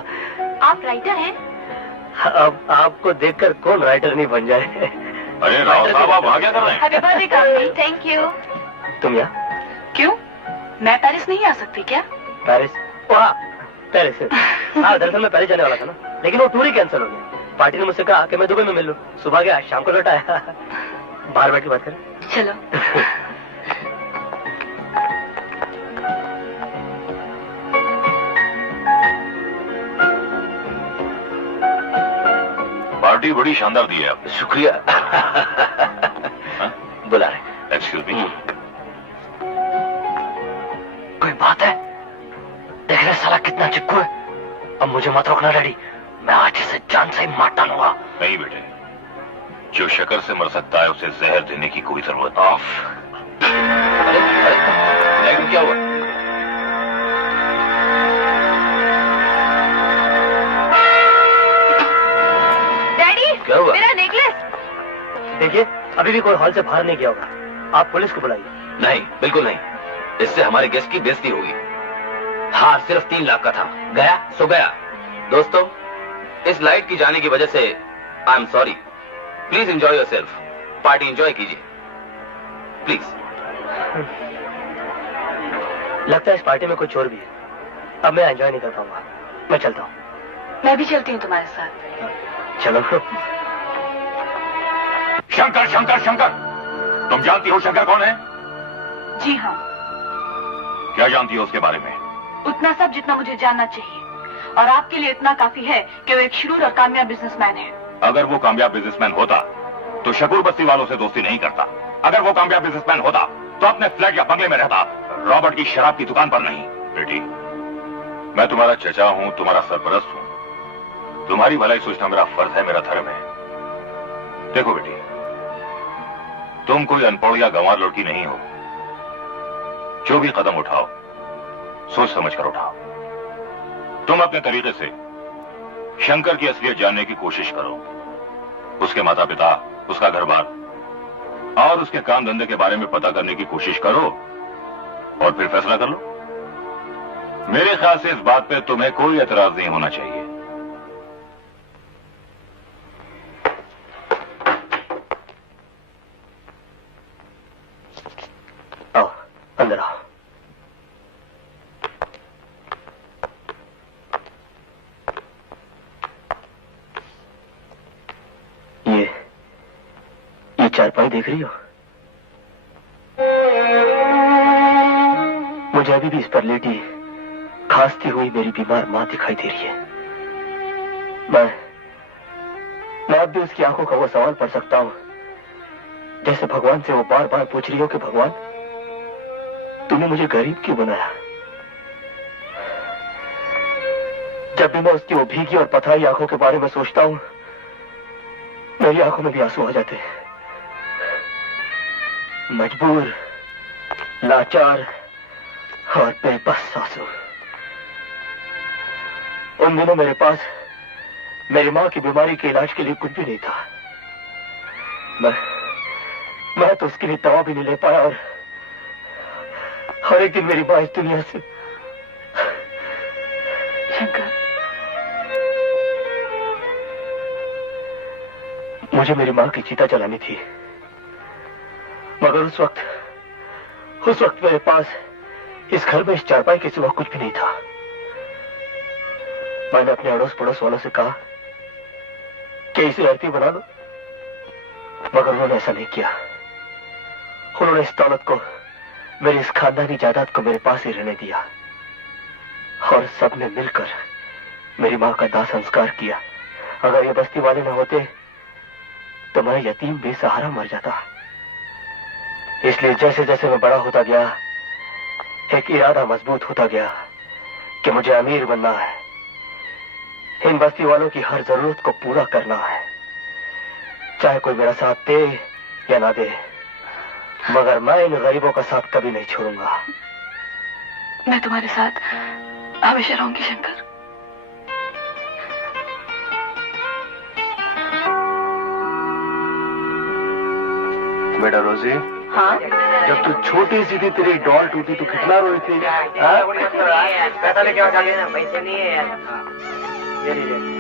आप राइटर हैं? अब आपको देखकर कौन राइटर नहीं बन जाए। अरे राव साहब, आप वहां क्या कर रहे हैं? Happy birthday Kamini. Thank you. तुम यहाँ? क्यों, मैं पेरिस नहीं आ सकती क्या? पेरिस? वहाँ पेरिस? हाँ, दरअसल मैं पेरिस जाने वाला था ना, लेकिन वो टूर ही कैंसिल हो गया। पार्टी ने मुझसे कहा कि मैं दुबई में मिल लूं। सुबह गया, शाम को लौट आया। बाहर बैठ के बात करें? चलो। पार्टी बड़ी शानदार दी है आपने। शुक्रिया। बुला रहे। Excuse me. कोई बात है? साला कितना चिपकू है। अब मुझे मत रोकना डैडी, मैं आज इसे जान से ही मार डालूंगा। नहीं बेटे, जो शक्कर से मर सकता है उसे जहर देने की कोई जरूरत अरे बैग में क्या हुआ? डैडी, क्या हुआ? मेरा नेकलेस। देखिए, अभी भी कोई हॉल से बाहर नहीं गया होगा। आप पुलिस को बुलाइए। नहीं, बिल्कुल नहीं, इससे हमारे गेस्ट की बेइज्जती होगी। हार सिर्फ 3 लाख का था, गया सो गया। दोस्तों, इस लाइट की जाने की वजह से I am sorry. Please enjoy yourself, party enjoy कीजिए प्लीज। लगता है इस पार्टी में कोई चोर भी है। अब मैं एंजॉय नहीं कर पाऊंगा, मैं चलता हूँ। मैं भी चलती हूँ तुम्हारे साथ। चलो। शंकर शंकर शंकर, तुम जानती हो शंकर कौन है? जी हाँ, क्या जानती हो उसके बारे में? उतना सब जितना मुझे जानना चाहिए, और आपके लिए इतना काफी है कि वो एक शूर और कामयाब बिजनेसमैन है। अगर वो कामयाब बिजनेसमैन होता तो शकूर बस्ती वालों से दोस्ती नहीं करता। अगर वो कामयाब बिजनेसमैन होता तो अपने फ्लैट या बंगले में रहता, रॉबर्ट की शराब की दुकान पर नहीं। बेटी, मैं तुम्हारा चचा हूं, तुम्हारा सरपरस्त हूं। तुम्हारी भलाई सोचना मेरा फर्ज है, मेरा धर्म है। देखो बेटी, तुम कोई अनपढ़ या गंवार लड़की नहीं हो। जो भी कदम उठाओ सोच समझ कर उठाओ। तुम अपने तरीके से शंकर की असलियत जानने की कोशिश करो, उसके माता पिता, उसका घर बार और उसके काम धंधे के बारे में पता करने की कोशिश करो और फिर फैसला कर लो। मेरे ख्याल से इस बात पे तुम्हें कोई एतराज नहीं होना चाहिए। आओ, अंदर आओ। ये चारपाई देख रही हो? मुझे अभी भी इस पर लेटी खांसती हुई मेरी बीमार मां दिखाई दे रही है। मैं अब भी उसकी आंखों का वो सवाल पढ़ सकता हूं, जैसे भगवान से वो बार बार पूछ रही हो कि भगवान, तूने मुझे गरीब क्यों बनाया? जब भी मैं उसकी वो भीगी और पथराई आंखों के बारे में सोचता हूं, मेरी आंखों में भी आंसू आ जाते हैं। मजबूर, लाचार और बेबस आंसू। उन दिनों मेरे पास मेरी मां की बीमारी के इलाज के लिए कुछ भी नहीं था। मैं तो उसके लिए दवा भी नहीं ले पाया, और एक दिन मेरी मां इस दुनिया से। शंकर, मुझे मेरी मां की चिता जलानी थी, मगर उस वक्त मेरे पास इस घर में इस चारपाई के सिवा कुछ भी नहीं था। मैंने अपने अड़ोस पड़ोस वालों से कहा कि इसे अर्थी बना दो, मगर उन्होंने ऐसा नहीं किया। उन्होंने इस दौलत को, मेरी इस खानदानी जायदाद को मेरे पास ही रहने दिया, और सबने मिलकर मेरी मां का दाह संस्कार किया। अगर ये बस्ती वाले न होते तो मैं यतीम बेसहारा मर जाता। इसलिए जैसे जैसे मैं बड़ा होता गया, एक इरादा मजबूत होता गया कि मुझे अमीर बनना है, इन बस्ती वालों की हर जरूरत को पूरा करना है, चाहे कोई मेरा साथ दे या ना दे, मगर मैं इन गरीबों का साथ कभी नहीं छोड़ूंगा। मैं तुम्हारे साथ हमेशा रहूंगी शंकर। बेटा रोजी, हाँ? जब तू छोटी सी थी, तेरी डॉल टूटी तो कितना रोई थी? पैसा लेके आओ, पैसे नहीं है यार। ये लीजिए।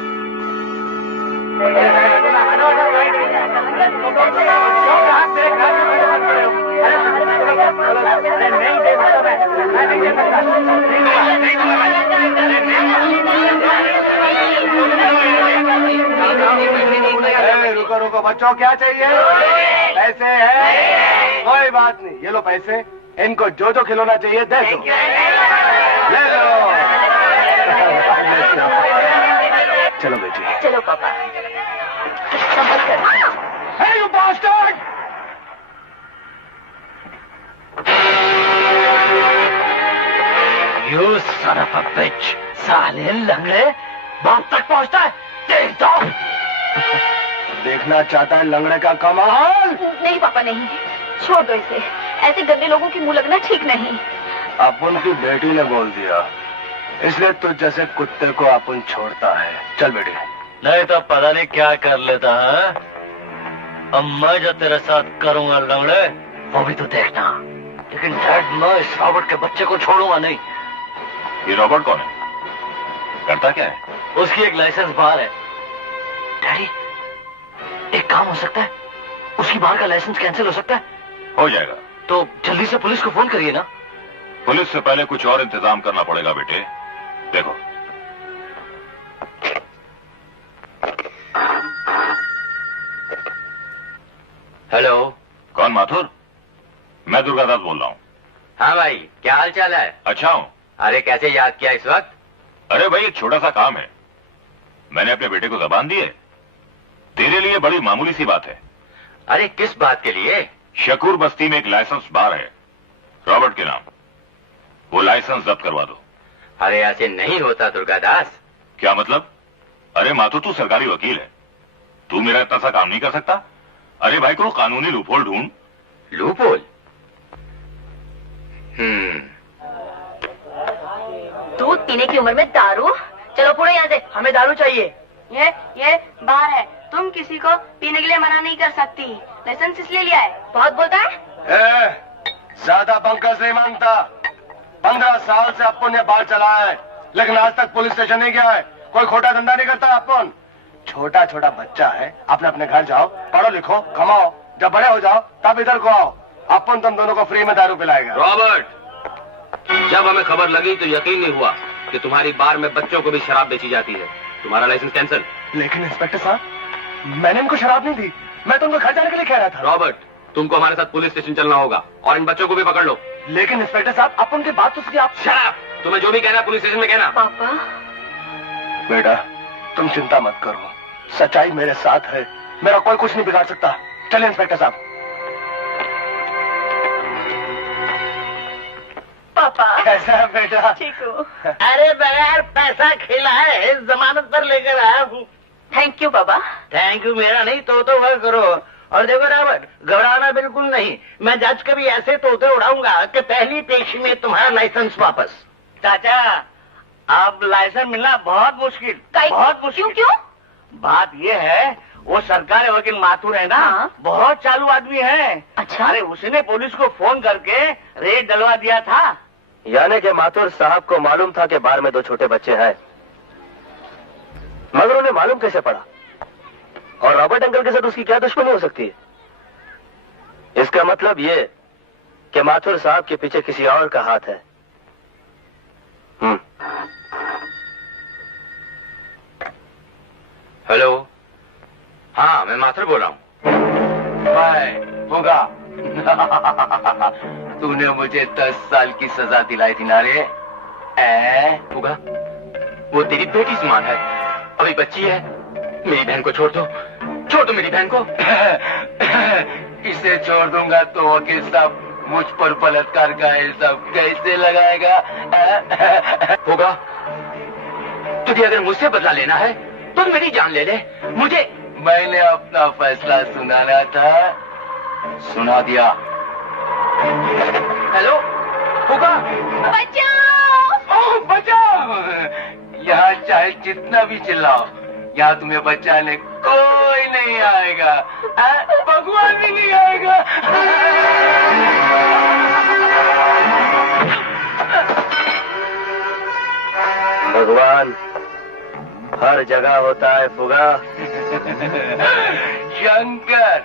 रुको रुको बच्चों, क्या चाहिए? पैसे हैं? कोई बात नहीं, ये लो पैसे। इनको जो जो खिलौना चाहिए दे दो। ले लो। चलो बेटी। चलो पापा। Hey, you bastard! You son of a bitch! लंगड़े बाप तक पहुंचता है, देख दो। देखना चाहता है लंगड़े का कमाल? नहीं पापा नहीं, छोड़ दो इसे। ऐसे गंदे लोगों की मुंह लगना ठीक नहीं। अपन की बेटी ने बोल दिया, इसलिए तुझ जैसे कुत्ते को अपन छोड़ता है। चल बेटी। नहीं तो पता नहीं क्या कर लेता है। अब मैं जो तेरे साथ करूंगा लंगड़े, वो भी तो देखना। लेकिन डैड, मैं इस रॉबर्ट के बच्चे को छोड़ूंगा नहीं। ये रॉबर्ट कौन है? करता क्या है? उसकी एक लाइसेंस बाहर है। डैडी, एक काम हो सकता है, उसकी बाहर का लाइसेंस कैंसिल हो सकता है। हो जाएगा। तो जल्दी से पुलिस को फोन करिए ना। पुलिस से पहले कुछ और इंतजाम करना पड़ेगा बेटे। देखो, हेलो, कौन? माथुर? मैं दुर्गादास बोल रहा हूँ। हाँ भाई, क्या हाल चाल है? अच्छा हूँ। अरे कैसे याद किया इस वक्त? अरे भाई, एक छोटा सा काम है। मैंने अपने बेटे को जबान दी है। तेरे लिए बड़ी मामूली सी बात है। अरे किस बात के लिए? शकूर बस्ती में एक लाइसेंस बार है, रॉबर्ट के नाम। वो लाइसेंस जब्त करवा दो। अरे ऐसे नहीं होता दुर्गादास। क्या मतलब? अरे माथुर, तू सरकारी वकील है, तू मेरा इतना सा काम नहीं कर सकता? अरे भाई, को कानूनी लूपहोल ढूंढ। लूपहोल? दूध पीने की उम्र में दारू? चलो पूरे यहाँ से। हमें दारू चाहिए। ये बार है, तुम किसी को पीने के लिए मना नहीं कर सकती। लाइसेंस इसलिए लिया है। बहुत बोलता है। ज्यादा बंकस नहीं मांगता। 15 साल से अपन ने बार चलाया है, लेकिन आज तक पुलिस स्टेशन नहीं गया है। कोई खोटा धंधा नहीं करता अपन। छोटा छोटा बच्चा है, अपने अपने घर जाओ, पढ़ो लिखो, कमाओ, जब बड़े हो जाओ तब इधर को आओ। अपन तुम दोनों को फ्री में दारू पिलाएगा। रॉबर्ट, जब हमें खबर लगी तो यकीन नहीं हुआ कि तुम्हारी बार में बच्चों को भी शराब बेची जाती है। तुम्हारा लाइसेंस कैंसिल। लेकिन इंस्पेक्टर साहब, मैंने इनको शराब नहीं दी, मैं तुमको घर जाने के लिए कह रहा था। रॉबर्ट, तुमको हमारे साथ पुलिस स्टेशन चलना होगा और इन बच्चों को भी पकड़ लो। लेकिन इंस्पेक्टर साहब, अपन की बात तो सुनिए आप। शराब, तुम्हें जो भी कहना पुलिस स्टेशन में कहना। पापा, बेटा तुम चिंता मत करो, सच्चाई मेरे साथ है, मेरा कोई कुछ नहीं बिगाड़ सकता। चलिए इंस्पेक्टर साहब। पापा कैसा है बेटा? ठीक हूँ। अरे बगैर पैसा खिलाए जमानत पर लेकर आया हूँ। Thank you Baba. Thank you मेरा नहीं, तो वह करो। और देखो रॉबर्ट, घबराना बिल्कुल नहीं। मैं जज के भी ऐसे तोते उड़ाऊंगा कि पहली पेशी में तुम्हारा लाइसेंस वापस। चाचा, अब लाइसेंस मिलना बहुत मुश्किल, बहुत मुश्किल। क्यों? बात ये है, वो सरकारी वकील माथुर है ना, हाँ? बहुत चालू आदमी है। अच्छा? अरे उसने पुलिस को फोन करके रेड डलवा दिया था। यानी कि माथुर साहब को मालूम था कि बार में 2 छोटे बच्चे हैं, मगर उन्हें मालूम कैसे पड़ा? और रॉबर्ट अंकल के साथ उसकी क्या दुश्मनी हो सकती है? इसका मतलब ये कि माथुर साहब के पीछे किसी और का हाथ है। हेलो, हाँ मैं माथुर बोल रहा हूँ। होगा। तूने मुझे 10 साल की सजा दिलाई थी ना रे? होगा, वो तेरी बेटी समान है, अभी बच्ची है। मेरी बहन को छोड़ दो, छोड़ दो मेरी बहन को। इसे छोड़ दूंगा तो वकील साहब मुझ पर बलात्कार का इल्जाम कैसे लगाएगा? होगा, तुझे अगर मुझसे बदला लेना है तो मेरी जान ले ले। मुझे मैंने अपना फैसला सुनाना था, सुना दिया। हेलो होगा, बचाओ! बचाओ! यहाँ चाहे जितना भी चिल्लाओ, यहाँ तुम्हें बचाने कोई नहीं आएगा। भगवान भी नहीं आएगा। भगवान हर जगह होता है फुगा। शंकर,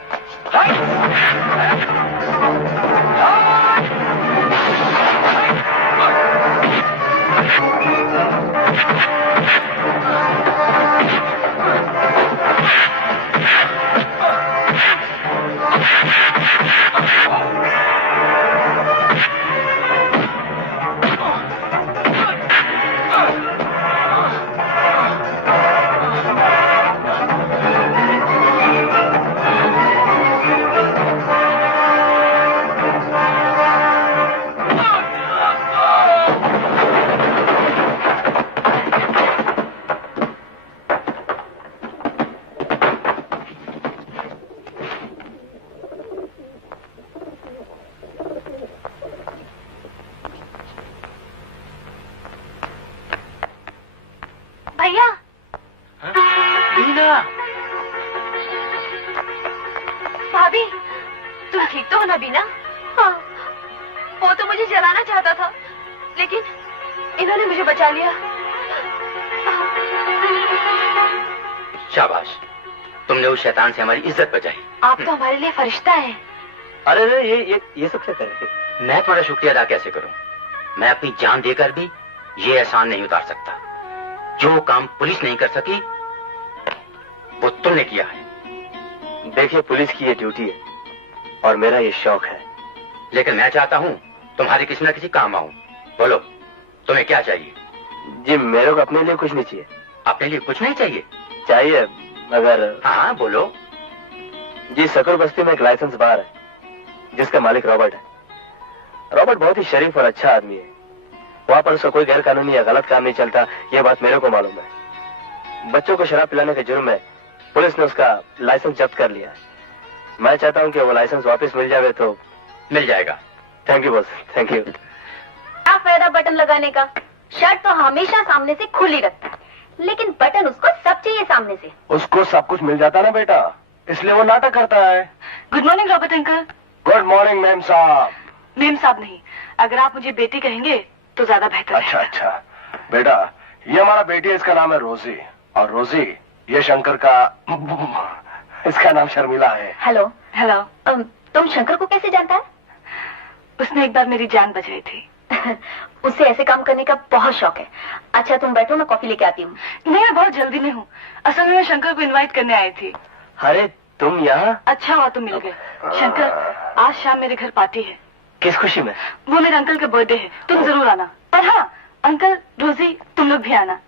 नबीना। भाभी, तुम ठीक तो हो नबीना? हाँ, वो तो मुझे जलाना चाहता था, लेकिन इन्होंने मुझे बचा लिया। शाबाश, तुमने उस शैतान से हमारी इज्जत बचाई। आप तो हमारे लिए फरिश्ता हैं। अरे ये सब क्या कर रहे थे? मैं तुम्हारा शुक्रिया अदा कैसे करूं? मैं अपनी जान देकर भी ये एहसान नहीं उतार सकता। जो काम पुलिस नहीं कर सकी वो तुमने किया है। देखिए, पुलिस की ये ड्यूटी है और मेरा ये शौक है। लेकिन मैं चाहता हूं तुम्हारे किसी न किसी काम आऊं। बोलो, तुम्हें क्या चाहिए? जी, मेरे को अपने लिए कुछ नहीं चाहिए। अपने लिए कुछ नहीं चाहिए? चाहिए, मगर हाँ बोलो। जी, सकुर बस्ती में एक लाइसेंस बार है जिसका मालिक रॉबर्ट है। रॉबर्ट बहुत ही शरीफ और अच्छा आदमी है। वहां पर उसका कोई गैर कानूनी या गलत काम नहीं चलता, ये बात मेरे को मालूम है। बच्चों को शराब पिलाने के जुर्म में पुलिस ने उसका लाइसेंस जब्त कर लिया है। मैं चाहता हूं कि वो लाइसेंस वापस मिल जाए तो। मिल जाएगा। Thank you boss, thank you. क्या फायदा बटन लगाने का? शर्ट तो हमेशा सामने से खुली रखता है, लेकिन बटन उसको सब चाहिए सामने से। उसको सब कुछ मिल जाता ना बेटा, इसलिए वो नाटक करता है। Good morning Robert uncle. Good morning ma'am साहब। मेम साहब नहीं, अगर आप मुझे बेटी कहेंगे तो ज्यादा बेहतर अच्छा अच्छा बेटा, ये हमारा बेटी है, इसका नाम है रोजी। और रोजी, ये शंकर का इसका नाम शर्मिला है। हेलो। हेलो। तुम शंकर को कैसे जानता है? उसने एक बार मेरी जान बचाई थी। उससे ऐसे काम करने का बहुत शौक है। अच्छा तुम बैठो, मैं कॉफी लेके आती हूँ। नहीं, मैं बहुत जल्दी में हूँ। असल में मैं शंकर को इनवाइट करने आई थी। अरे तुम यहाँ? अच्छा हुआ तुम मिल गए। शंकर, आज शाम मेरे घर पार्टी है। किस खुशी में? वो मेरे अंकल का बर्थडे है, तुम जरूर आना। पर हाँ, अंकल, रोजी, तुम लोग भी आना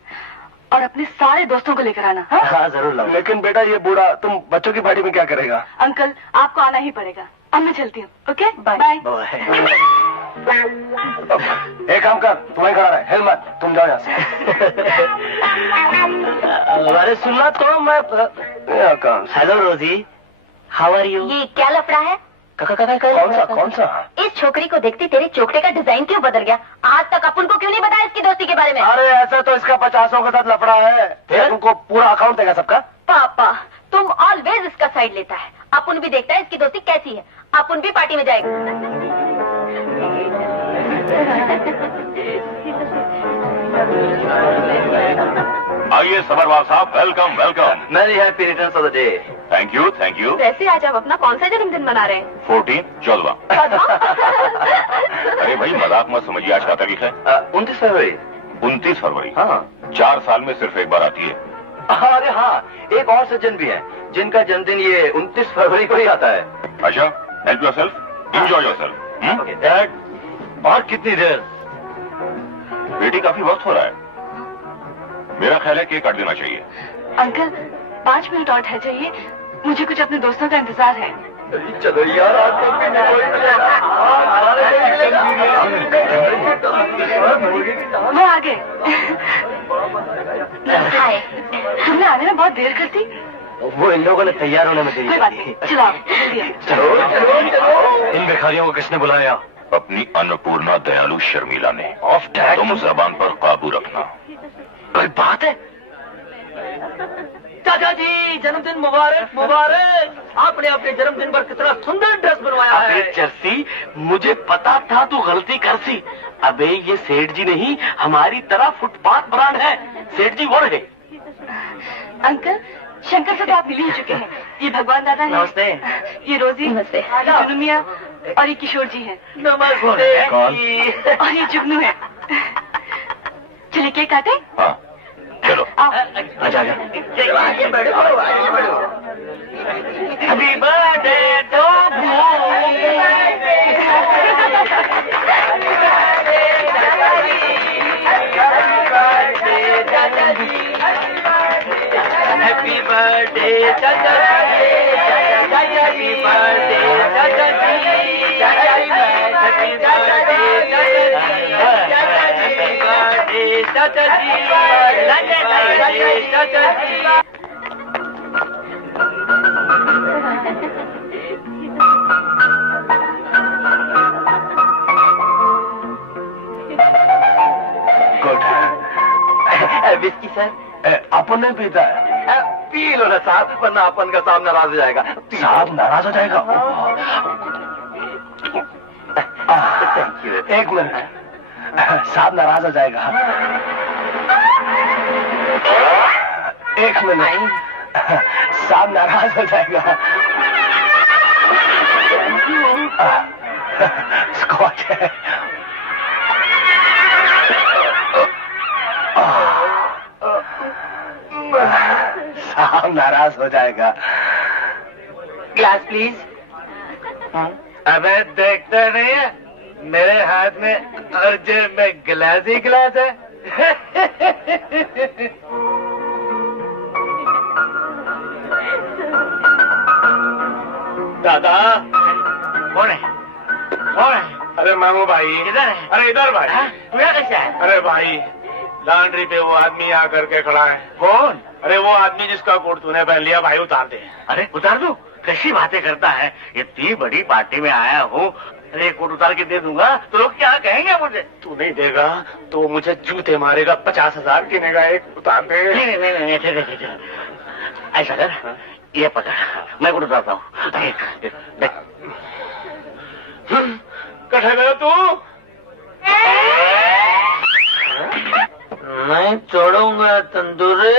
और अपने सारे दोस्तों को लेकर आना। हाँ, हाँ जरूर लाऊंगा। लेकिन बेटा ये बूढ़ा तुम बच्चों की पार्टी में क्या करेगा? अंकल, आपको आना ही पड़ेगा। अब मैं चलती हूँ। Okay, bye. एक काम कर, तुम्हें खड़ा रहे, हिल मत, तुम जाओ यहाँ से। अरे सुनना तो मैं। हेलो रोजी, हाउ आर यू? ये क्या लफड़ा है? कौन सा? इस छोकरी को देखते तेरे चोकटे का डिजाइन क्यों बदल गया? आज तक अपन को क्यों नहीं बताया इसकी दोस्ती के बारे में? अरे ऐसा तो इसका 50 के साथ लफड़ा है। तुमको पूरा अकाउंट देगा सबका। पापा, तुम ऑलवेज इसका साइड लेता है। अपन भी देखता है इसकी दोस्ती कैसी है। अपन भी पार्टी में जाएगा। आइए सबरवाल साहब, welcome welcome. Very happy returns of the day. Thank you thank you. वैसे आज आप अपना कौन सा जन्मदिन मना रहे हैं? 14 अरे भाई मजाक मत समझिए, आज का तारीख है 29 फरवरी। 29 फरवरी। हाँ 4 साल में सिर्फ एक बार आती है। अरे हाँ, एक और सज्जन भी है जिनका जन्मदिन ये 29 फरवरी को ही आता है। अच्छा, help yourself, enjoy yourself. Dad, और कितनी देर? बेटी काफी वक्त हो रहा है, मेरा ख्याल है केक काट देना चाहिए। अंकल, 5 मिनट और ठहर जाइए, मुझे कुछ अपने दोस्तों का इंतजार है। चलो यार, आज वो आ गए। हाय। तुमने आने में बहुत देर कर दी। वो इन लोगों ने तैयार होने में देरी कोई कर बात दी। नहीं, चलो आप जल्दी आओ। चलो। इन भिखारियों को किसने बुलाया? अपनी अन्नपूर्णा दयालु शर्मिला ने। ऑफ डैड, तुम जबान पर काबू रखना। कोई बात है? चाचा जी, जन्मदिन मुबारक मुबारक। आपने अपने जन्मदिन पर कितना सुंदर ड्रेस बनवाया है। अबे चर्सी, मुझे पता था तू गलती कर सी। अबे ये सेठ जी नहीं, हमारी तरह फुटपाथ ब्रांड है। सेठ जी वो रहे। अंकल, शंकर से तो आप मिल ही चुके हैं। ये भगवान दादा है। नमस्ते। ये रोजी, नमस्ते। जुनू मियां और ये किशोर जी हैं। नमस्ते। कौन? और ये जुगनू है। चलिए केक काटे। हाँ चलो। आओ। आजा आजा। आगे बढ़ो, आगे बढ़ो। Happy birthday to happy birthday चाचा जी, हैप्पी बर्थडे चाचा जी, हैप्पी बर्थडे चाचा जी, चाचा जी। गुड। Whisky sir. अपन नहीं पीता है। पी लो ना साहब, वरना अपन का साहब नाराज हो जाएगा। साहब नाराज हो जाएगा? एक मिनट, साहब नाराज हो जाएगा। एक मिनट, साहब नाराज हो जाएगा। स्कॉच है। साहब नाराज हो जाएगा। Glass please. अबे देखता नहीं है, मेरे हाथ में और जेब में गिलास ही गिलास है। दादा कौन है? कौन है? अरे मामू भाई। इधर है? अरे इधर भाई। पूरा कैसा है? अरे भाई, लॉन्ड्री पे वो आदमी आकर के खड़ा है। कौन? अरे वो आदमी जिसका कोट तूने पहन लिया, भाई उतार दे। अरे उतार दो? कैसी बातें करता है, इतनी बड़ी पार्टी में आया हूँ, अरे कोट उतार के दे दूंगा तो लोग क्या कहेंगे मुझे? तू नहीं देगा तो मुझे जूते मारेगा। 50,000 गिनेगा, एक उतार दे। नहीं, ठीक। ऐसा कर, ये पकड़, मैं कोट उतारता हूँ। कठे गया तू? नहीं छोड़ूंगा तंदूरी।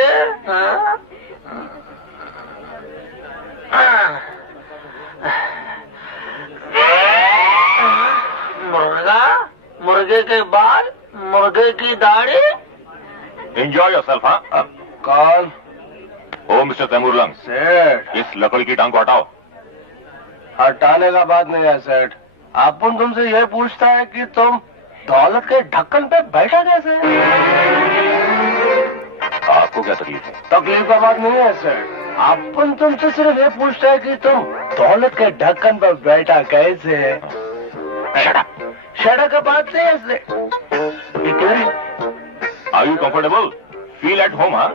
मुर्गा, मुर्गे के बाल, मुर्गे की दाढ़ी। Enjoy yourself. हाँ, कौन? ओ मिस्टर तैमूरलंग, सेठ। इस लकड़ी की टांग को हटाओ। हटाने का बात नहीं है सेठ। अपन तुमसे यह पूछता है कि तुम दौलत के ढक्कन पे बैठा कैसे? आपको क्या तकलीफ है? तकलीफ का बात नहीं है सेठ। अपन तुमसे सिर्फ ये पूछता है कि तुम दौलत के ढक्कन पर बैठा कैसे? शट का बात नहीं है सेठ। Are you comfortable? Feel at home? हाँ,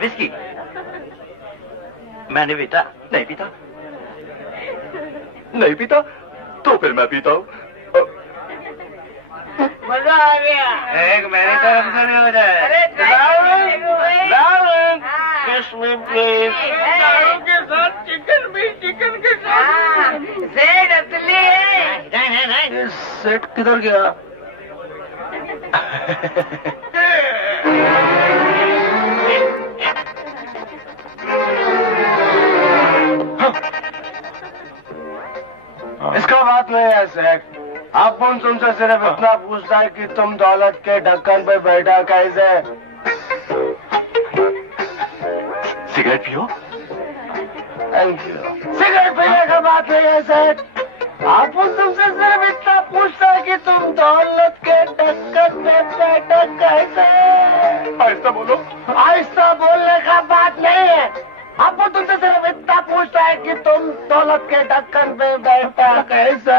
विस्की मैंने पीता? नहीं पीता। नहीं पीता तो फिर मैं पीता हूँ। मजा आ गया। एक मेरी तरफ से नहीं हो जाए। दारू के साथ चिकन भी, चिकन के साथ सेठ असली है। नहीं। सेठ किधर गया? इसका बात नहीं है सेठ। अपन तुमसे सिर्फ इतना पूछता है कि तुम दौलत के ढक्कन पे बैठा कैसे? सिगरेट पियो। Thank you. सिगरेट पीने का बात नहीं है सेठ। अपन तुमसे सिर्फ इतना पूछता है कि तुम दौलत के ढक्कन पे बैठा कैसे? आहिस्ता बोलो। आहिस्ता बोलने का बात नहीं है। अपन तुमसे सिर्फ इतना पूछता है कि तुम दौलत के ढक्कन पे बैठा कैसा?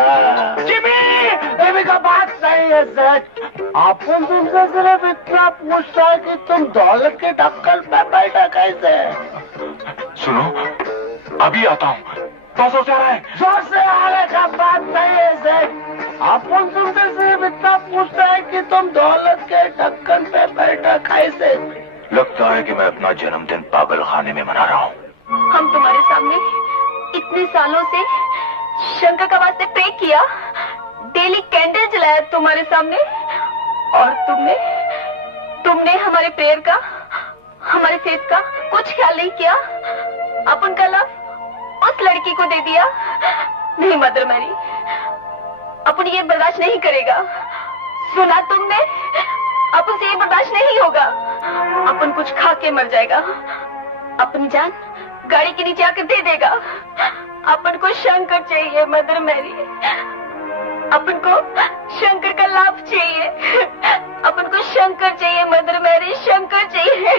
जिमी का बात सही है सेठ। अपन तुमसे सिर्फ इतना पूछता है कि तुम दौलत के ढक्कन पे बैठा कैसे? सुनो, अभी आता हूँ। तो जोर से आ रहा है। जोर से आने का बात नहीं है सेठ। अपन तुमसे सिर्फ इतना पूछता है कि तुम दौलत के ढक्कन पे बैठा कैसे? लगता है कि मैं अपना जन्मदिन पागल खाने में मना रहा हूँ। हम तुम्हारे सामने इतने सालों से शंकर का वास्ते प्रे किया, डेली कैंडल जलाया तुम्हारे सामने, और तुमने हमारे प्रेयर का, हमारे फेथ का कुछ ख्याल नहीं किया। अपन का लव उस लड़की को दे दिया। नहीं मदर मैरी, अपन ये बर्दाश्त नहीं करेगा। सुना तुमने? अपन से ये बर्दाश्त नहीं होगा। अपन कुछ खा के मर जाएगा। अपनी जान गाड़ी के नीचे आकर दे देगा। अपन को शंकर चाहिए मदर मैरी, अपन को शंकर का लाभ चाहिए, अपन को शंकर चाहिए मदर मैरी, शंकर चाहिए,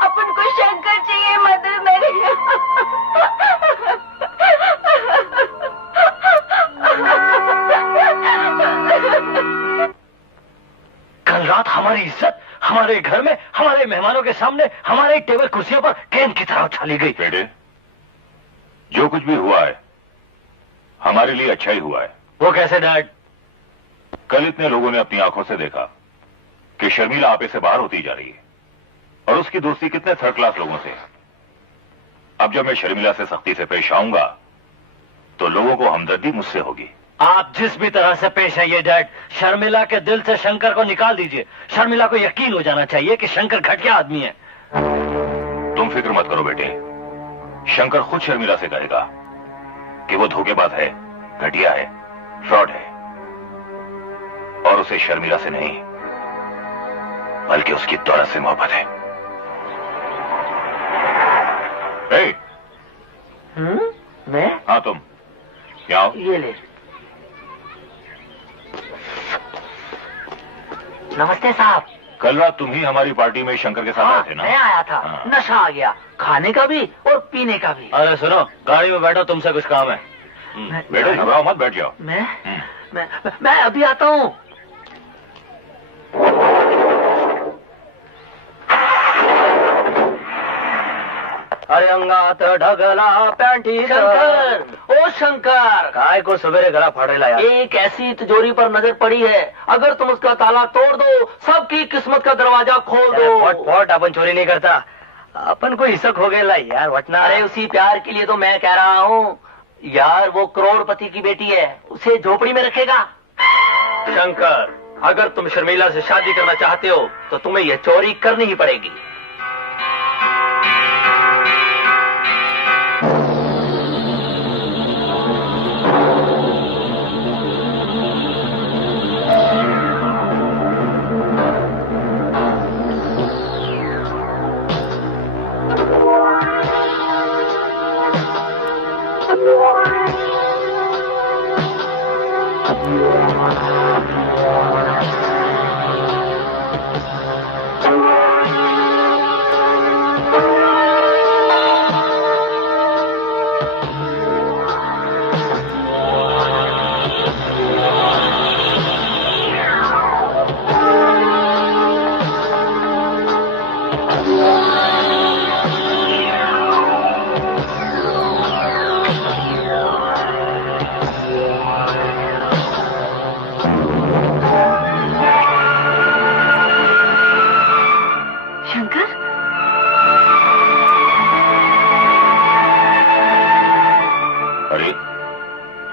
अपन को शंकर चाहिए मदर मैरी। कल रात हमारी इज्जत हमारे घर में हमारे मेहमानों के सामने हमारे टेबल कुर्सियों पर गेंद की तरह उछाली गई। बेटे, जो कुछ भी हुआ है हमारे लिए अच्छा ही हुआ है। वो कैसे डैड? कल इतने लोगों ने अपनी आंखों से देखा कि शर्मिला आपे से बाहर होती जा रही है और उसकी दोस्ती कितने थर्ड क्लास लोगों से है। अब जब मैं शर्मिला से सख्ती से पेश आऊंगा तो लोगों को हमदर्दी मुझसे होगी। आप जिस भी तरह से पेश आइए डैड, शर्मिला के दिल से शंकर को निकाल दीजिए। शर्मिला को यकीन हो जाना चाहिए कि शंकर घटिया आदमी है। तुम फिक्र मत करो बेटे, शंकर खुद शर्मिला से कहेगा कि वो धोखेबाज है, घटिया है, फ्रॉड है और उसे शर्मिला से नहीं बल्कि उसकी दौलत से मोहब्बत है। मैं? हाँ तुम क्या? ये ले। नमस्ते साहब। कल रात तुम ही हमारी पार्टी में शंकर के साथ आए थे ना? मैं आया था। हाँ। नशा आ गया, खाने का भी और पीने का भी। अरे सुनो, गाड़ी में बैठो, तुमसे कुछ काम है। बेटे घबराओ मत, बैठ जाओ। मैं अभी आता हूँ। अरे अंगात ढगला पैंटी शंकर, ओ शंकर, काय को सवेरे गला फाड़ रहा यार। एक ऐसी तिजोरी पर नजर पड़ी है, अगर तुम उसका ताला तोड़ दो सबकी किस्मत का दरवाजा खोल दो। फट अपन चोरी नहीं करता, अपन को हिस्सा हो गया यार वटना। अरे उसी प्यार के लिए तो मैं कह रहा हूँ यार, वो करोड़पति की बेटी है, उसे झोपड़ी में रखेगा। शंकर, अगर तुम शर्मिला से शादी करना चाहते हो तो तुम्हें यह चोरी करनी ही पड़ेगी।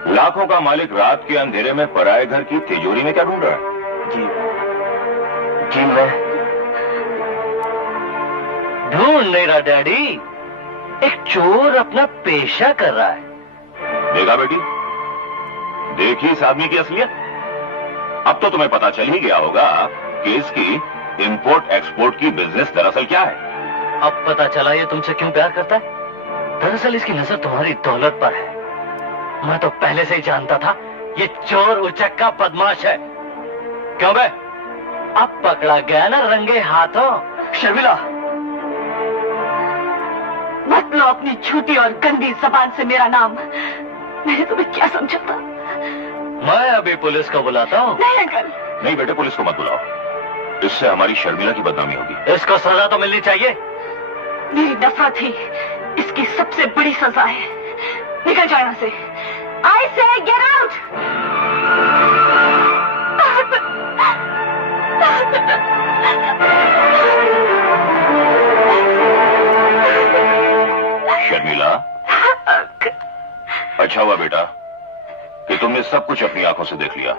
लाखों का मालिक रात के अंधेरे में पराये घर की तिजोरी में क्या ढूंढ रहा है? जी मैं ढूंढ नहीं रहा डैडी, एक चोर अपना पेशा कर रहा है। देखा बेटी, देखी इस आदमी की असलियत। अब तो तुम्हें पता चल ही गया होगा कि इसकी इंपोर्ट एक्सपोर्ट की बिजनेस दरअसल क्या है। अब पता चला ये तुमसे क्यों प्यार करता है। दरअसल इसकी नजर तुम्हारी दौलत पर है। मैं तो पहले से ही जानता था ये चोर उचक्का बदमाश है। क्यों बे, अब पकड़ा गया ना रंगे हाथों। शर्मिला, मत लो अपनी झूठी और गंदी जबान से मेरा नाम। मैंने तुम्हें क्या समझा था? मैं अभी पुलिस को बुलाता हूँ। नहीं अंकल। नहीं बेटे, पुलिस को मत बुलाओ, इससे हमारी शर्मिला की बदनामी होगी। इसको सजा तो मिलनी चाहिए। मेरी नफरत ही इसकी सबसे बड़ी सजा है। निकल जाओ यहाँ से। I say get out! Sharmila, अच्छा हुआ बेटा कि तुमने सब कुछ अपनी आंखों से देख लिया।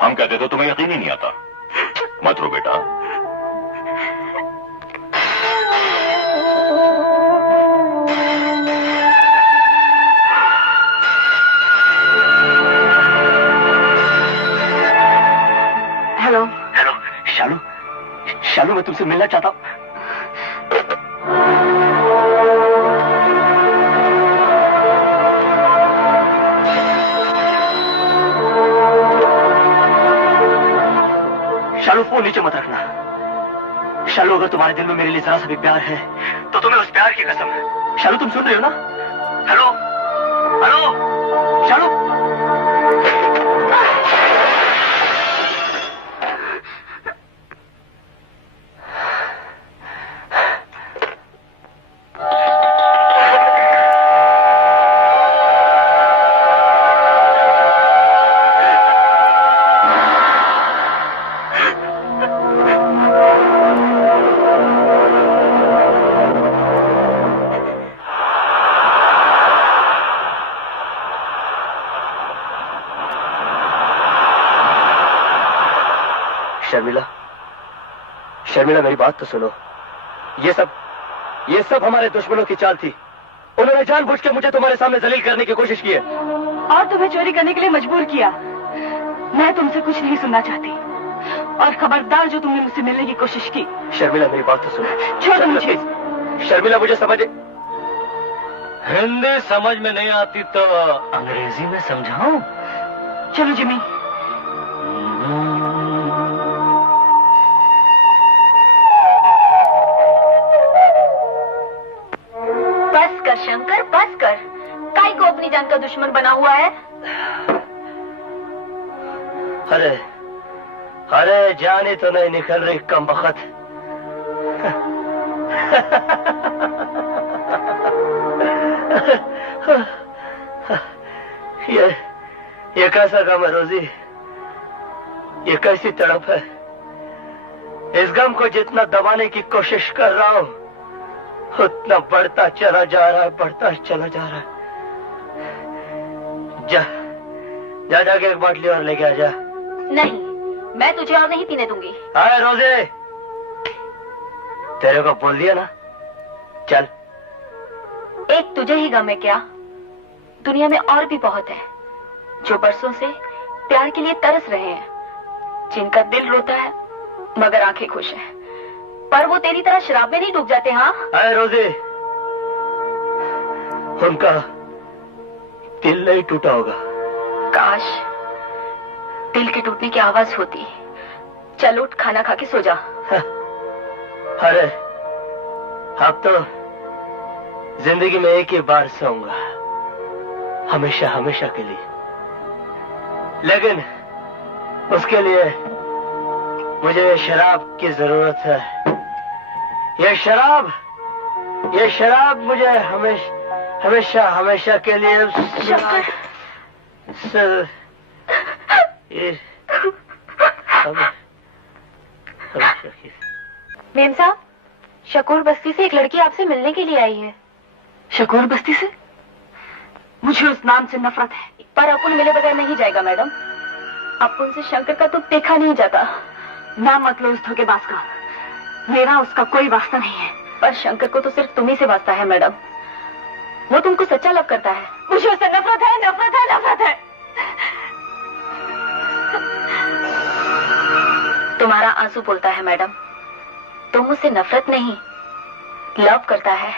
हम कहते तो तुम्हें यकीन ही नहीं आता। मत रो बेटा। हेलो शालू, मैं तुमसे मिलना चाहता हूँ। नीचे मत रखना। शालू, अगर तुम्हारे दिल में मेरे लिए जरा सा भी प्यार है तो तुम्हें उस प्यार की कसम है। शालू, तुम सुन रहे हो ना? हेलो हेलो शालू। शर्मिला, मेरी बात तो सुनो। ये सब हमारे दुश्मनों की चाल थी। उन्होंने जानबूझ के मुझे तुम्हारे सामने जलील करने की कोशिश की है और तुम्हें चोरी करने के लिए मजबूर किया। मैं तुमसे कुछ नहीं सुनना चाहती और खबरदार जो तुमने मुझसे मिलने की कोशिश की। शर्मिला, मेरी बात तो सुनो। छोड़ो मुझे। शर्मिला, मुझे समझ हिंदी समझ में नहीं आती तो अंग्रेजी में समझाऊं? चलो जिमी। बस कर शंकर, बस कर। काई को अपनी जान का दुश्मन बना हुआ है। अरे जाने तो नहीं निकल रही कमबख्त। ये कैसा गम है रोजी? ये कैसी तड़प है? इस गम को जितना दबाने की कोशिश कर रहा हूं उतना बढ़ता चला जा रहा है, बढ़ता चला जा रहा है। जाके एक बाटली और लेके आ जा। नहीं, मैं तुझे और नहीं पीने दूंगी। हाय रोजे, तेरे को बोल दिया ना, चल। एक तुझे ही गम है क्या? दुनिया में और भी बहुत है जो बरसों से प्यार के लिए तरस रहे हैं, जिनका दिल रोता है मगर आंखें खुश हैं, पर वो तेरी तरह शराब में नहीं डूब जाते। हाँ हाय रोजे, उनका दिल नहीं टूटा होगा। काश दिल के टूटने की आवाज होती। चल उठ, खाना खा के सो जा। अरे अब तो जिंदगी में एक ही बार सोऊंगा, हमेशा हमेशा के लिए। लेकिन उसके लिए मुझे शराब की जरूरत है। ये शराब मुझे हमेशा हमेशा के लिए मेम साहब, शकूर बस्ती से एक लड़की आपसे मिलने के लिए आई है। शकूर बस्ती से? मुझे उस नाम से नफरत है। पर अपुन मिले बगैर नहीं जाएगा मैडम। अपुन से शंकर का दुख देखा नहीं जाता। ना मत लो उस धोखेबाज का। मेरा उसका कोई वास्ता नहीं है। पर शंकर को तो सिर्फ तुम्ही से वास्ता है मैडम। वो तुमको सच्चा लव करता है। मुझे उससे नफरत है, नफरत है, नफरत है। तुम्हारा आंसू बोलता है मैडम। तुम मुझसे नफरत नहीं, लव करता है।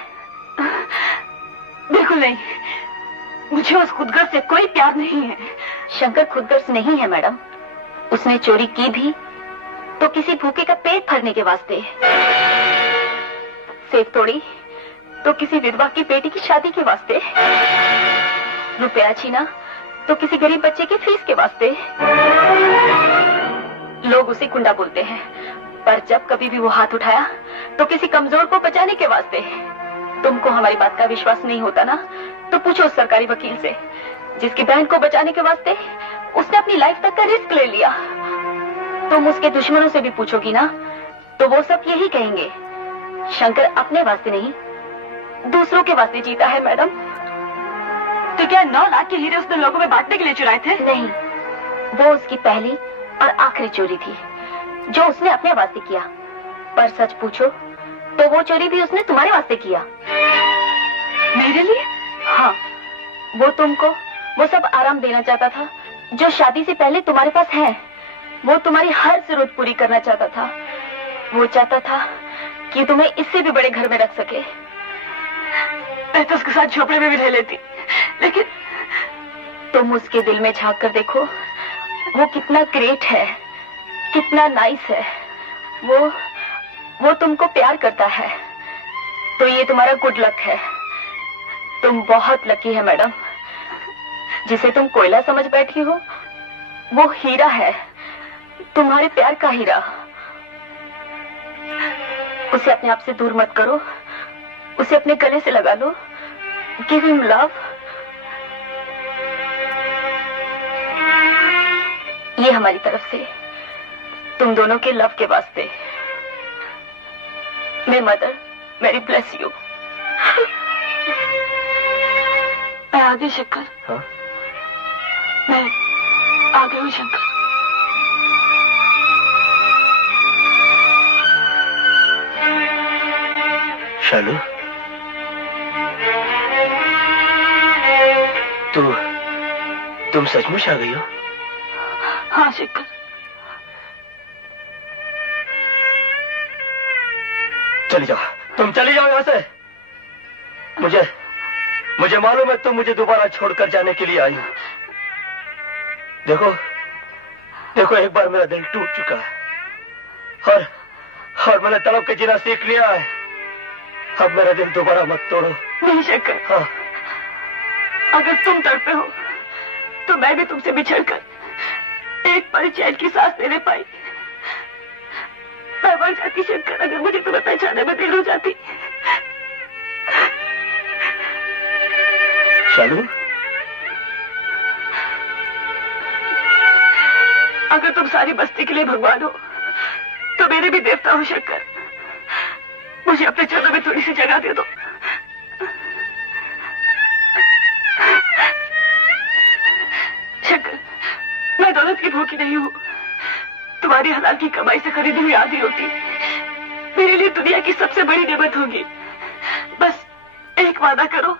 बिल्कुल नहीं, मुझे उस खुदगर्ज से कोई प्यार नहीं है। शंकर खुदगर्ज नहीं है मैडम। उसने चोरी की भी तो किसी भूखे का पेट भरने के वास्ते, सेब तोड़ी तो किसी विधवा की बेटी की शादी के वास्ते, रुपया छीना तो किसी गरीब बच्चे की फीस के वास्ते। लोग उसे गुंडा बोलते हैं, पर जब कभी भी वो हाथ उठाया तो किसी कमजोर को बचाने के वास्ते। तुमको हमारी बात का विश्वास नहीं होता ना, तो पूछो उस सरकारी वकील से जिसकी बहन को बचाने के वास्ते उसने अपनी लाइफ तक का रिस्क ले लिया। तुम उसके दुश्मनों से भी पूछोगी ना, तो वो सब यही कहेंगे, शंकर अपने वास्ते नहीं दूसरों के वास्ते जीता है मैडम। तो क्या 9 लाख के हीरे उसने लोगों में बांटने के लिए चुराए थे? नहीं, वो उसकी पहली और आखिरी चोरी थी जो उसने अपने वास्ते किया। पर सच पूछो तो वो चोरी भी उसने तुम्हारे वास्ते किया। मेरे लिए? हाँ, वो तुमको वो सब आराम देना चाहता था जो शादी से पहले तुम्हारे पास है। वो तुम्हारी हर जरूरत पूरी करना चाहता था। वो चाहता था कि तुम्हें इससे भी बड़े घर में रख सके। मैं तो उसके साथ झोपड़े में भी रह लेती, लेकिन तुम उसके दिल में झांक कर देखो, वो कितना ग्रेट है, कितना नाइस है। वो तुमको प्यार करता है तो ये तुम्हारा गुड लक है। तुम बहुत लकी है मैडम। जिसे तुम कोयला समझ बैठी हो वो हीरा है, तुम्हारे प्यार का हीरा। उसे अपने आप से दूर मत करो, उसे अपने गले से लगा लो। Give him love. ये हमारी तरफ से तुम दोनों के लव के वास्ते। मे मदर वेरी ब्लेस यू। मैं आ गई शंकर। हाँ? मैं आ गई हूँ शंकर। शालू, तुम सचमुच आ गई हो? हाँ शंकर। चली जाओ, तुम चली जाओ यहाँ से। मुझे मालूम है तुम मुझे दोबारा छोड़कर जाने के लिए आई हो। देखो एक बार मेरा दिल टूट चुका है और मैंने तड़प के जीना सीख लिया है। अब मेरा दिल दोबारा मत तोड़ो। नहीं शंकर। हाँ। अगर तुम तड़पे हो तो मैं भी तुमसे बिछड़कर एक पल चैन की सांस लेने पाई। मैं मर जाती शंकर अगर मुझे तुम्हें पहचाने में देर हो जाती। शालू, अगर तुम सारी बस्ती के लिए भगवान हो तो मेरे भी देवता हो शंकर। मुझे अपने चरणों में थोड़ी सी जगह दे दो। शंकर, मैं दौलत की भूखी नहीं हूँ। तुम्हारी हलाल की कमाई से खरीदी हुई आधी रोटी मेरे लिए दुनिया की सबसे बड़ी नेमत होगी। बस एक वादा करो,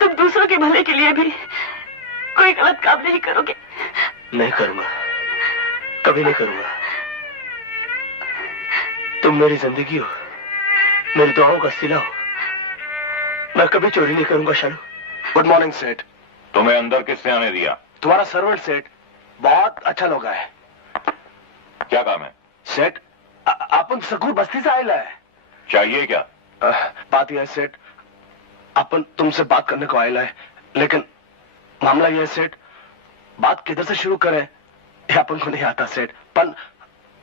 तुम दूसरों के भले के लिए भी कोई गलत काम नहीं करोगे। नहीं करूंगा, कभी नहीं करूंगा। तुम मेरी जिंदगी हो, मेरी दुआओं का सिला हो। मैं कभी चोरी नहीं करूंगा शालू। गुड मॉर्निंग सेठ। तुम्हें अंदर किसने आने दिया? तुम्हारा सर्वेंट सेठ, बहुत अच्छा लोग है। क्या काम है? सेठ अपन सकूर बस्ती से आयला है। चाहिए क्या? बात यह है सेठ, अपन तुमसे बात करने को आयला है, लेकिन मामला यह है सेठ, बात किधर से शुरू करें ये अपन को नहीं आता सेठ। पर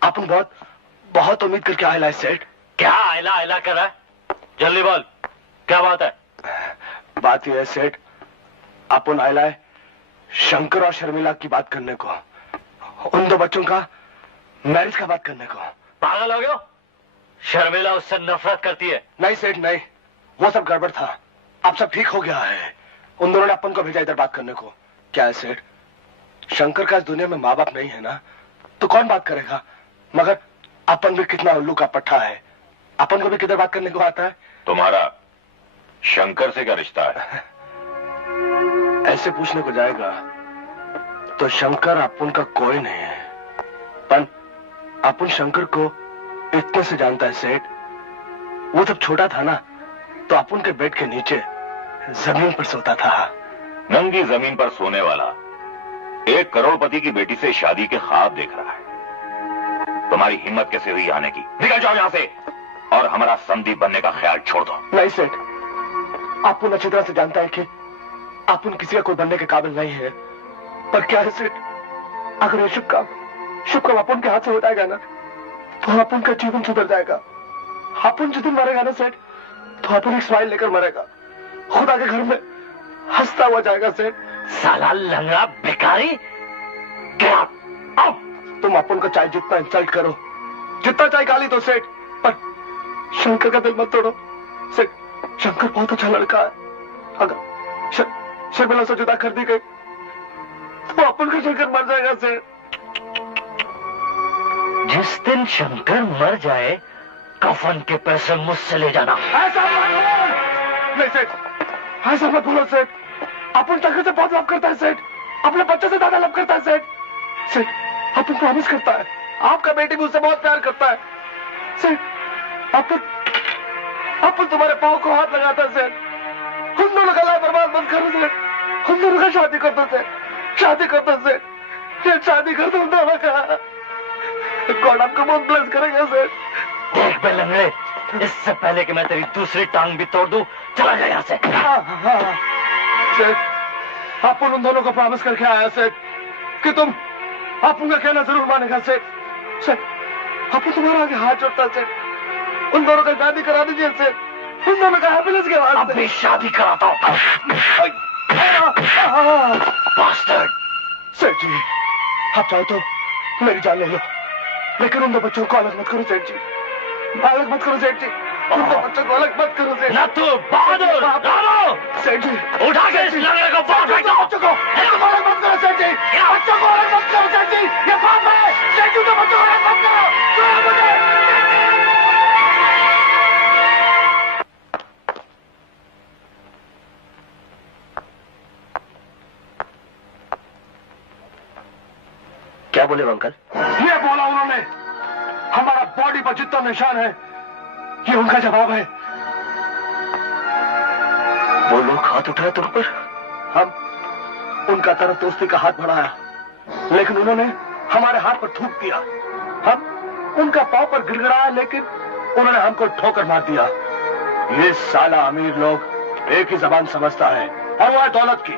अपन बहुत उम्मीद करके आयला है सेठ। क्या आयला कर रहा है? जल्दी बोल, क्या बात है? बात यह है सेठ, अपन आयला है शंकर और शर्मिला की बात करने को, उन दो बच्चों का मैरिज का बात करने को। पागल हो गए? शर्मिला उससे नफरत करती है। नहीं सेठ नहीं, वो सब गड़बड़ था, अब सब ठीक हो गया है। उन दोनों ने अपन को भेजा इधर बात करने को। क्या है सेठ, शंकर का इस दुनिया में माँ बाप नहीं है ना, तो कौन बात करेगा? मगर अपन भी कितना उल्लू का पट्टा है, अपन को भी किधर बात करने को आता है। तुम्हारा शंकर से क्या रिश्ता है? ऐसे पूछने को जाएगा तो शंकर अपन का कोई नहीं है, पर अपन शंकर को इतने से जानता है सेठ। वो जब छोटा था ना तो अपन के बेड के नीचे जमीन पर सोता था। नंगी जमीन पर सोने वाला एक करोड़पति की बेटी से शादी के ख्वाब देख रहा है। तुम्हारी हिम्मत कैसे हुई आने की? निकल जाओ यहां से और हमारा समधी बनने का ख्याल छोड़ दो। नहीं सेठ, अपन अच्छी तरह से जानता है कि अपन किसी का कोई बनने के काबिल नहीं है, पर क्या है सेठ, अगर ये शुभ काम अपन के हाथ से हो जाएगा ना तो अपन का जीवन सुधर जाएगा। अपन जिस दिन मरेगा ना सेठ तो अपन एक स्माइल लेकर मरेगा, खुदा के घर में हंसता हुआ जाएगा सेठ। साला लंगड़ा भिखारी, क्या? अब तुम अपन को चाहे जितना इंसल्ट करो, जितना चाहे गाली दो सेठ, पर शंकर का दिल मत तोड़ो सेठ। शंकर बहुत अच्छा लड़का है, अगर शर्मिला से जुदा कर दी गई तो अपन का शंकर मर जाएगा सेठ। जिस दिन शंकर मर जाए कफन के पैसे मुझसे ले जाना। ऐसा मत बोल। नहीं सेठ, ऐसा मत बोलो सेठ, अपन शंकर से बहुत लव करता है सेठ, अपने बच्चे से ज्यादा लव करता है सेठ। सेठ अपन प्रॉमिस करता है, आपका बेटी भी उससे बहुत प्यार करता है सेठ। अपन तुम्हारे पाँव को हाथ लगाता है सेठ। हम दोनों का लाइफ बर्बाद मत करो सेठ, हम दोनों का शादी कर दो सेठ, शादी कर दो सेठ, शादी कर दो हम दोनों का। गॉड आपको बहुत ब्लेस करेगा सेठ। देख बे लंगड़े, इससे पहले कि मैं तेरी दूसरी टांग भी तोड़ दूं, चला जा यहाँ से। सेठ, आप उन दोनों को प्रॉमिस करके आया सेठ कि तुम आप उनका कहना जरूर मानेगा सेठ। सेठ, आपको तुम्हारा आगे हाथ जोड़ता सेठ, उन दोनों का शादी करा दीजिए सेठ, उन दोनों का हैप्पीनेस के बाद अभी शादी कराता हूँ। सेठ जी, आप चाहो तो मेरी जान ले लो, लेकिन उन दो बच्चों को अलग मत करो सेठ जी, अलग मत करो सेठ जी, उन दो बच्चों को अलग मत करो सेठ। ना तू बहादुर, सेठ जी उठा के इस लंगड़े को बाहर फेंको। बच्चों को अलग मत करो सेठ जी, बच्चों को अलग मत करो सेठ जी, ये पाप है सेठ जी, तो बच्चों को अलग मत करो। छोड़ो मुझे। क्या बोले अंकल? ये बोला उन्होंने, हमारा बॉडी पर जितना निशान है ये उनका जवाब है। वो लोग हाथ उठाए तुम पर? हम उनका तरफ दोस्ती का हाथ बढ़ाया, लेकिन उन्होंने हमारे हाथ पर थूक दिया। हम उनका पांव पर गिड़गिड़ाया, लेकिन उन्होंने हमको ठोकर मार दिया। ये साला अमीर लोग एक ही जबान समझता है, और वो है दौलत की।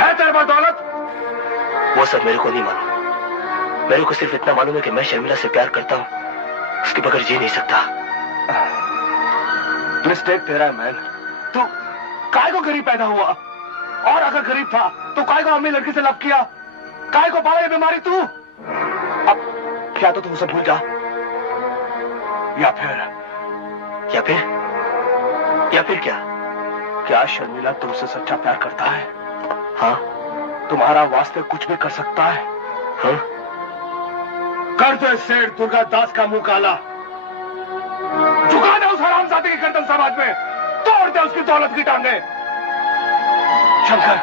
है तेरे पास दौलत? वो सब मेरे को नहीं मालूम। मेरे को सिर्फ इतना मालूम है कि मैं शर्मिला से प्यार करता हूँ, उसके बगैर जी नहीं सकता। मिस्टेक तेरा है मैन। तू काय को गरीब पैदा हुआ, और अगर गरीब था तो काय को अमीर लड़की से लव किया, काय को पाला ये बीमारी तू? अब क्या तो तू उसे भूल जा, या फिर क्या शर्मिला तुमसे सच्चा प्यार करता है? हाँ। तुम्हारा वास्ते कुछ भी कर सकता है? हाँ? कर दे सेठ दुर्गा दास का मुंह काला, झुका दे उस हरामजादे की गर्दन समाज में, तोड़ दे उसकी दौलत की टांगे। शंकर,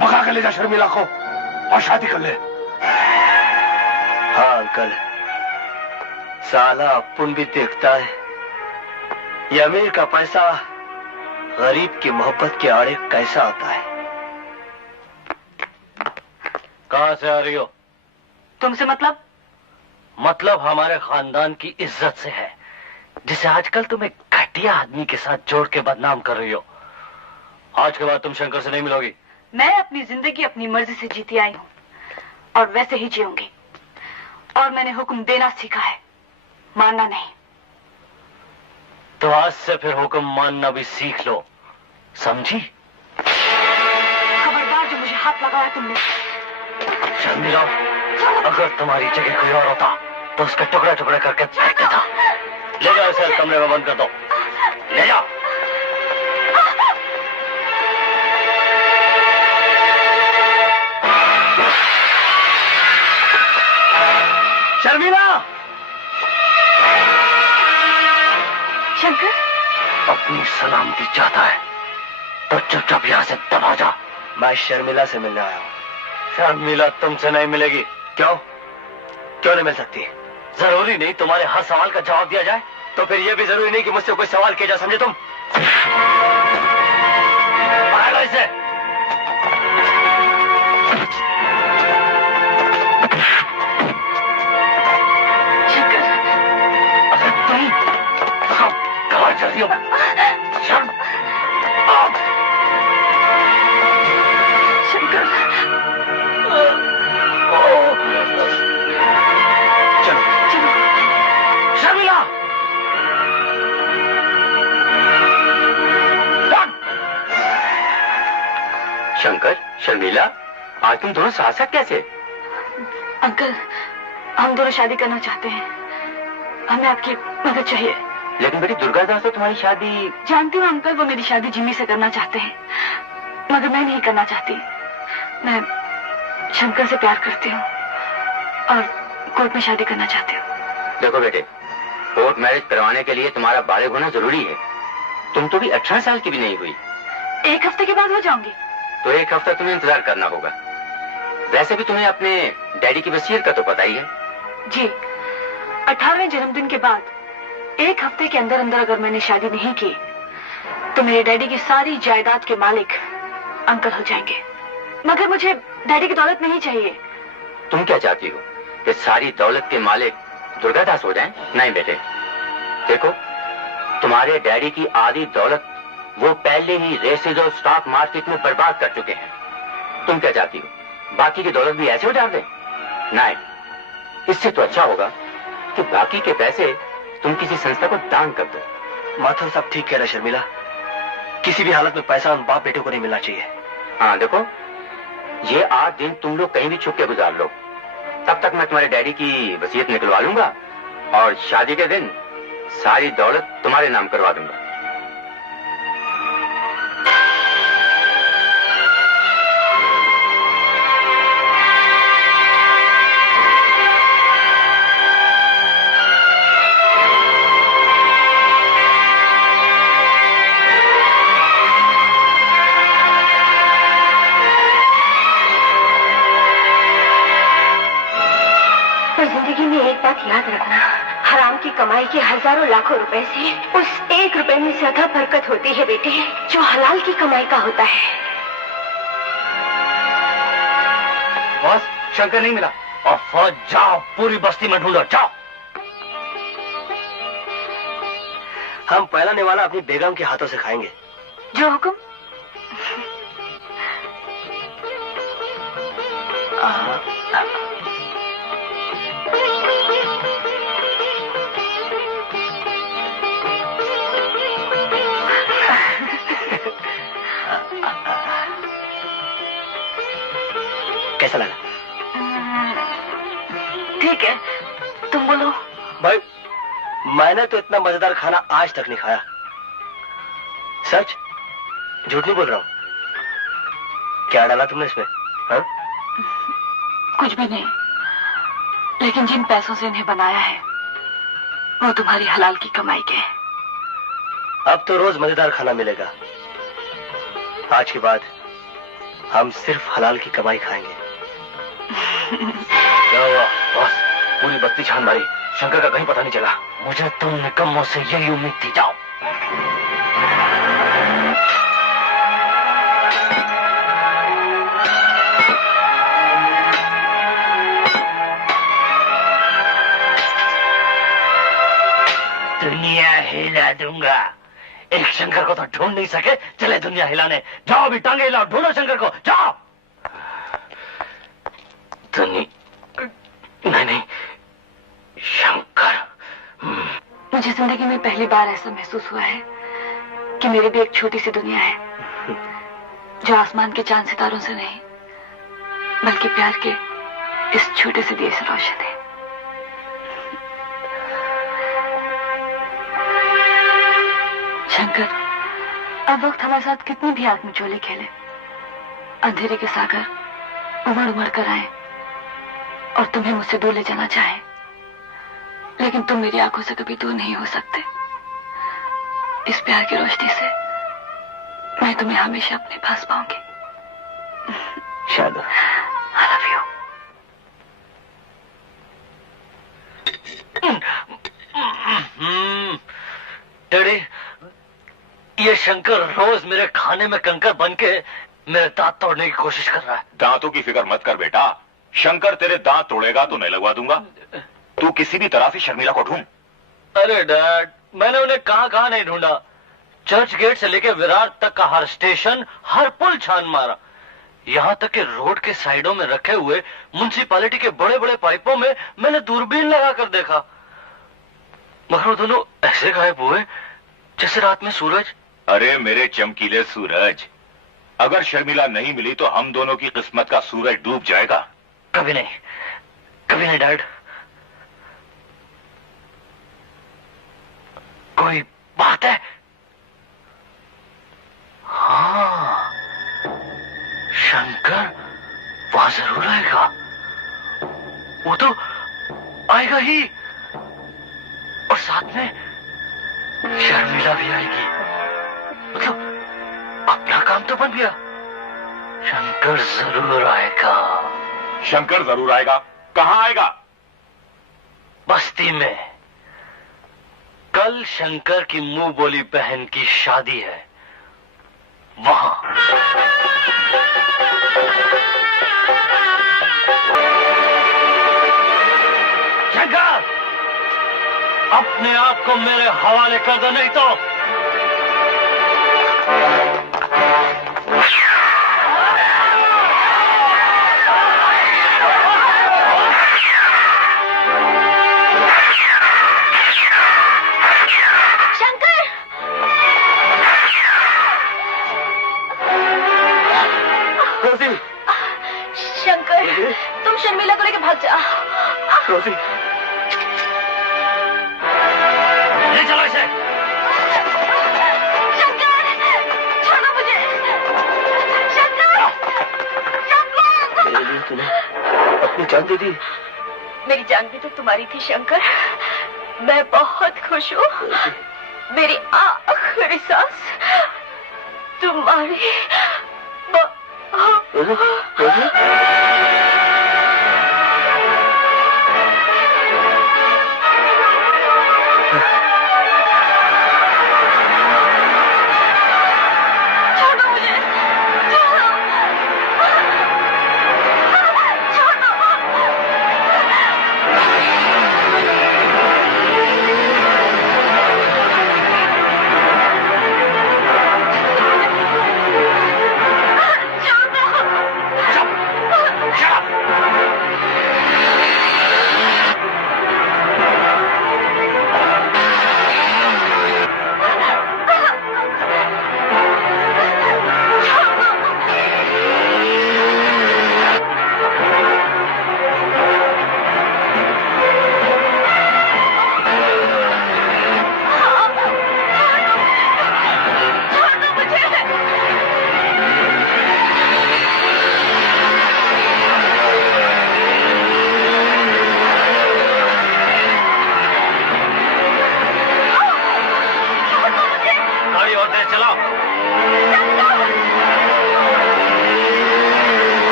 भगा कर ले जा शर्मिला को और शादी कर ले। हाँ अंकल, साला अपुन भी देखता है ये अमीर का पैसा गरीब की मोहब्बत के आड़े कैसा आता है। कहां से आ रही हो? तुमसे मतलब हमारे खानदान की इज्जत से है, जिसे आजकल तुम एक घटिया आदमी के साथ जोड़ के बदनाम कर रही हो। आज के बाद तुम शंकर से नहीं मिलोगी। मैं अपनी जिंदगी अपनी मर्जी से जीती आई हूँ, और वैसे ही जीऊंगी। और मैंने हुक्म देना सीखा है, मानना नहीं। तो आज से फिर हुक्म मानना भी सीख लो, समझी? खबरदार जो मुझे हाथ लगाया तुमने। शर्मिला, अगर तुम्हारी जगह कोई और होता तो उसके टुकड़े टुकड़े करके फेंक देता। ले जाओ इसे कमरे में बंद कर दो, ले जाओ। शर्मिला! शंकर, अपनी सलामती चाहता है तो चुपचाप यहाँ से दबा जा। मैं शर्मिला से मिलने आया हूँ। शर्मिला तुमसे नहीं मिलेगी। क्यों नहीं मिल सकती? जरूरी नहीं तुम्हारे हर सवाल का जवाब दिया जाए, तो फिर यह भी जरूरी नहीं कि मुझसे कोई सवाल किया जाए, समझे तुम? मार लो इसे। शंकर, अरे तुम कहाँ चल रही हो? शर्म। शंकर, शर्मिला! शंकर, शर्मिला, आज तुम दोनों साथ साथ कैसे? अंकल, हम दोनों शादी करना चाहते हैं, हमें आपकी मदद चाहिए। लेकिन बेटी दुर्गा दास तो तुम्हारी शादी... जानती हूँ अंकल, वो मेरी शादी जिम्मी से करना चाहते हैं, मगर मैं नहीं करना चाहती। मैं शंकर से प्यार करती हूँ और कोर्ट में शादी करना चाहती हूँ। देखो बेटे, कोर्ट मैरिज करवाने के लिए तुम्हारा बालिग होना जरूरी है। तुम तो भी 18 साल की भी नहीं हुई। 1 हफ्ते के बाद हो जाऊंगी। तो 1 हफ्ता तुम्हें इंतजार करना होगा। वैसे भी तुम्हें अपने डैडी की वसीयत का तो पता ही है। जी, 18वें जन्मदिन के बाद 1 हफ्ते के अंदर अंदर अगर मैंने शादी नहीं की तो मेरे डैडी की सारी जायदाद के मालिक अंकल हो जाएंगे। मगर मुझे डैडी की दौलत नहीं चाहिए। तुम क्या चाहती हो कि सारी दौलत के मालिक दुर्गादास हो जाएं? नहीं बेटे, देखो तुम्हारे डैडी की आधी दौलत वो पहले ही रेसेज और स्टॉक मार्केट में बर्बाद कर चुके हैं। तुम क्या चाहती हो, बाकी की दौलत भी ऐसे उजाड़ दें? नहीं, इससे तो अच्छा होगा कि बाकी के पैसे तुम किसी संस्था को दान कर दो। माथुर साहब ठीक कह रहे शर्मिला, किसी भी हालत में पैसा उन बाप बेटे को नहीं मिलना चाहिए। हाँ देखो, ये 8 दिन तुम लोग कहीं भी छुप के गुजार लो, तब तक मैं तुम्हारे डैडी की वसीयत निकलवा लूंगा और शादी के दिन सारी दौलत तुम्हारे नाम करवा दूंगा। जिंदगी में एक बात याद रखना, हराम की कमाई के हजारों लाखों रुपए से उस 1 रुपए में ज्यादा बरकत होती है बेटे, जो हलाल की कमाई का होता है। बॉस, शंकर नहीं मिला। और फौज जाओ, पूरी बस्ती में ढूंढो, जाओ। हम पहला निवाला अपनी बेगम के हाथों से खाएंगे। जो हुक्म। कैसा लगा? ठीक है, तुम बोलो। भाई, मैंने तो इतना मजेदार खाना आज तक नहीं खाया। सच, झूठ नहीं बोल रहा हूँ। क्या डाला तुमने इसमें? हाँ? कुछ भी नहीं, लेकिन जिन पैसों से इन्हें बनाया है वो तुम्हारी हलाल की कमाई के हैं। अब तो रोज मजेदार खाना मिलेगा। आज के बाद हम सिर्फ हलाल की कमाई खाएंगे। क्या हुआ बॉस? पूरी बस्ती छान मारी, शंकर का कहीं पता नहीं चला। मुझे तुम निकम्मों से यही उम्मीद थी। जाओ। दुनिया हिला दूंगा। एक शंकर को तो ढूंढ नहीं सके, चले दुनिया हिलाने। जाओ भी, टांगे हिलाओ, ढूंढो शंकर को, जाओ। नहीं, शंकर। मुझे जिंदगी में पहली बार ऐसा महसूस हुआ है कि मेरी भी एक छोटी सी दुनिया है, जो आसमान के चांद सितारों से नहीं बल्कि प्यार के इस छोटे से दिए से रोशन है। शंकर, अब वक्त हमारे साथ कितनी भी आग में चोली खेले, अंधेरे के सागर उमड़ उमड़ कर आए और तुम्हें मुझसे दूर ले जाना चाहे, लेकिन तुम मेरी आंखों से कभी दूर नहीं हो सकते। इस प्यार की रोशनी से मैं तुम्हें हमेशा अपने पास पाऊंगी। शायद। I love you। डैडी, ये शंकर रोज मेरे खाने में कंकर बन के मेरे दांत तोड़ने की कोशिश कर रहा है। दांतों की फिक्र मत कर बेटा, शंकर तेरे दांत तोड़ेगा तो मैं लगवा दूंगा। तू किसी भी तरह से शर्मिला को ढूंढ। अरे डैड, मैंने उन्हें कहां नहीं ढूंढा। चर्च गेट से लेकर विरार तक का हर स्टेशन, हर पुल छान मारा, यहां तक कि रोड के साइडों में रखे हुए म्युनिसिपैलिटी के बड़े बड़े पाइपों में मैंने दूरबीन लगा कर देखा, मगर वो दोनों ऐसे गायब हुए जैसे रात में सूरज। अरे मेरे चमकीले सूरज, अगर शर्मिला नहीं मिली तो हम दोनों की किस्मत का सूरज डूब जाएगा। कभी नहीं, कभी नहीं डैड। कोई बात है? हाँ, शंकर वहां जरूर आएगा। वो तो आएगा ही, और साथ में शर्मिला भी आएगी। मतलब अपना काम तो बन गया। शंकर जरूर आएगा। शंकर जरूर आएगा? कहां आएगा? बस्ती में। कल शंकर की मुंह बोली बहन की शादी है, वहां। शंकर, को मेरे हवाले कर दो, नहीं तो शंकर, तुम शर्मिला को लेके भाग जा। रोजी, ले चलो इसे। शंकर, छोड़ो मुझे। शंकर, शंकर। मेरे लिए तूने अपनी जान दे दी। मेरी जान भी तो तुम्हारी थी शंकर। मैं बहुत खुश हूँ। मेरी आखिरी सांस तुम्हारी। रोजी, रोजी।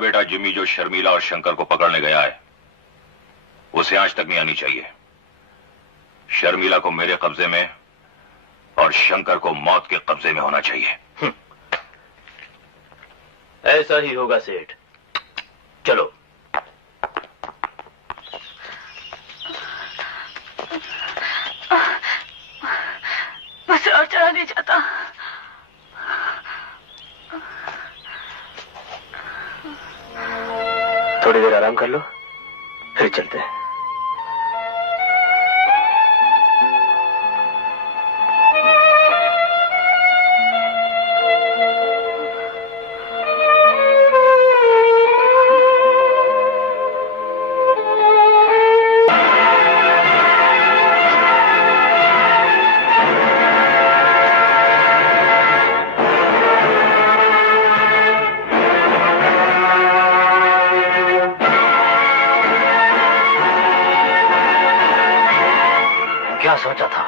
बेटा जिमी जो शर्मिला और शंकर को पकड़ने गया है, उसे आज तक नहीं आनी चाहिए। शर्मिला को मेरे कब्जे में और शंकर को मौत के कब्जे में होना चाहिए। ऐसा ही होगा सेठ। चलो। बस और चला नहीं जाता। थोड़ी देर आराम कर लो, फिर चलते हैं। सोचा था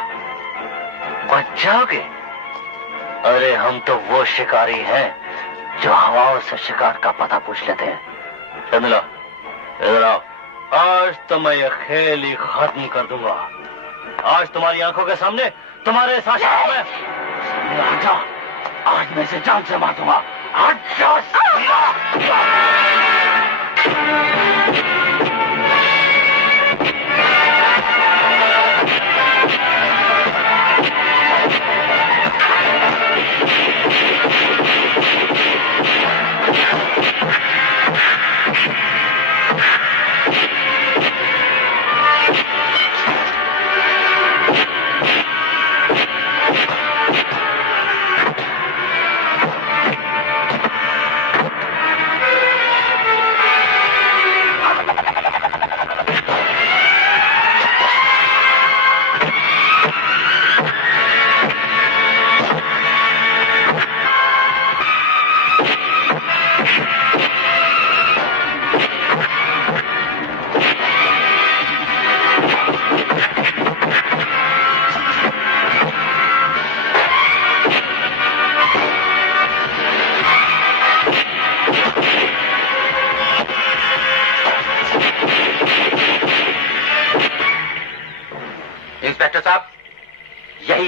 बच जाओगे? अरे हम तो वो शिकारी हैं जो हवाओं से शिकार का पता पूछ लेते हैं। शर्मिला, इधर आओ। आज तो मैं ये खेल ही खत्म कर दूंगा। आज तुम्हारी आंखों के सामने तुम्हारे साथ में हट जाओ। आज मैं इसे जान से मार दूंगा। हट जाओ।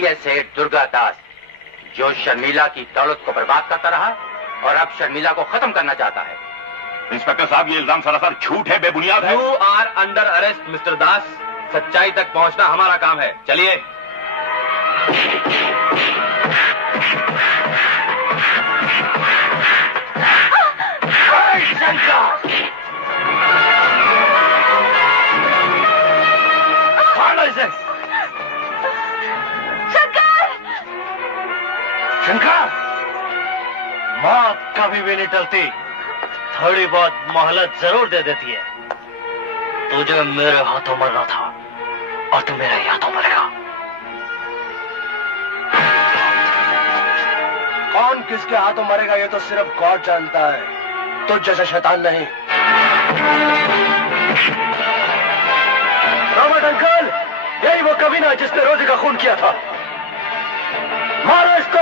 है सेठ दुर्गा दास, जो शर्मिला की दौलत को बर्बाद करता रहा और अब शर्मिला को खत्म करना चाहता है। इंस्पेक्टर साहब, ये इल्जाम सरासर झूठ है, बेबुनियाद है। You are under arrest mister Das. सच्चाई तक पहुंचना हमारा काम है। चलिए। शंकर, मौत कभी भी नहीं टलती, थोड़ी बहुत मोहलत जरूर दे देती है। तुझे मेरे हाथों मरना था और तू मेरे हाथों मरेगा। कौन किसके हाथों मरेगा ये तो सिर्फ गॉड जानता है, तुझ जैसा शैतान नहीं। रॉबर्ट अंकल, यही वो कमीना है जिसने रोजी का खून किया था। मारो इसको।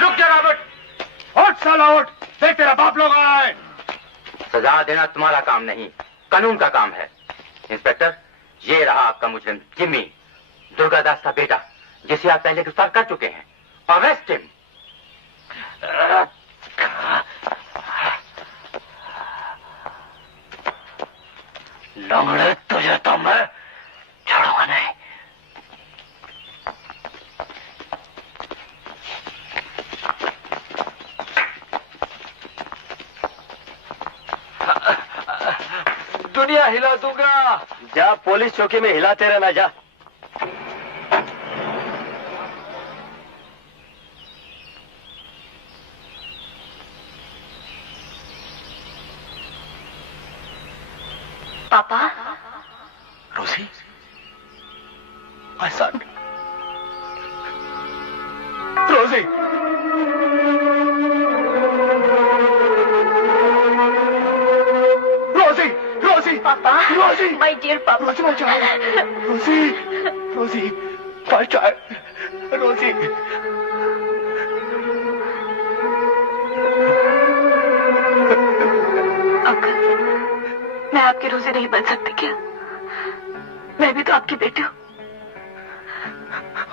रुक जा रॉबर्ट। उठ साला उठ, देख तेरा बाप लोग आया है। सजा देना तुम्हारा काम नहीं, कानून का काम है। इंस्पेक्टर, ये रहा आपका मुजरिम जिम्मी, दुर्गादास का बेटा, जिसे आप पहले गिरफ्तार कर चुके हैं। Arrest him. लंगड़े, तुझे तो मैं छोड़ूंगा नहीं। दुनिया हिला दूंगा। जा पुलिस चौकी में हिलाते रहना, जा। पापा। रोजी, माय सन। रोजी, रोजी, रोजी, पापा। रोजी, माय डियर पापा। रोजी, रोजी, माय चाइल्ड, रोजी। अंकल, मैं आपकी रोजी नहीं बन सकती क्या? मैं भी तो आपकी बेटी हूँ।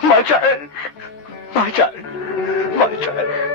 My child, my child, my child.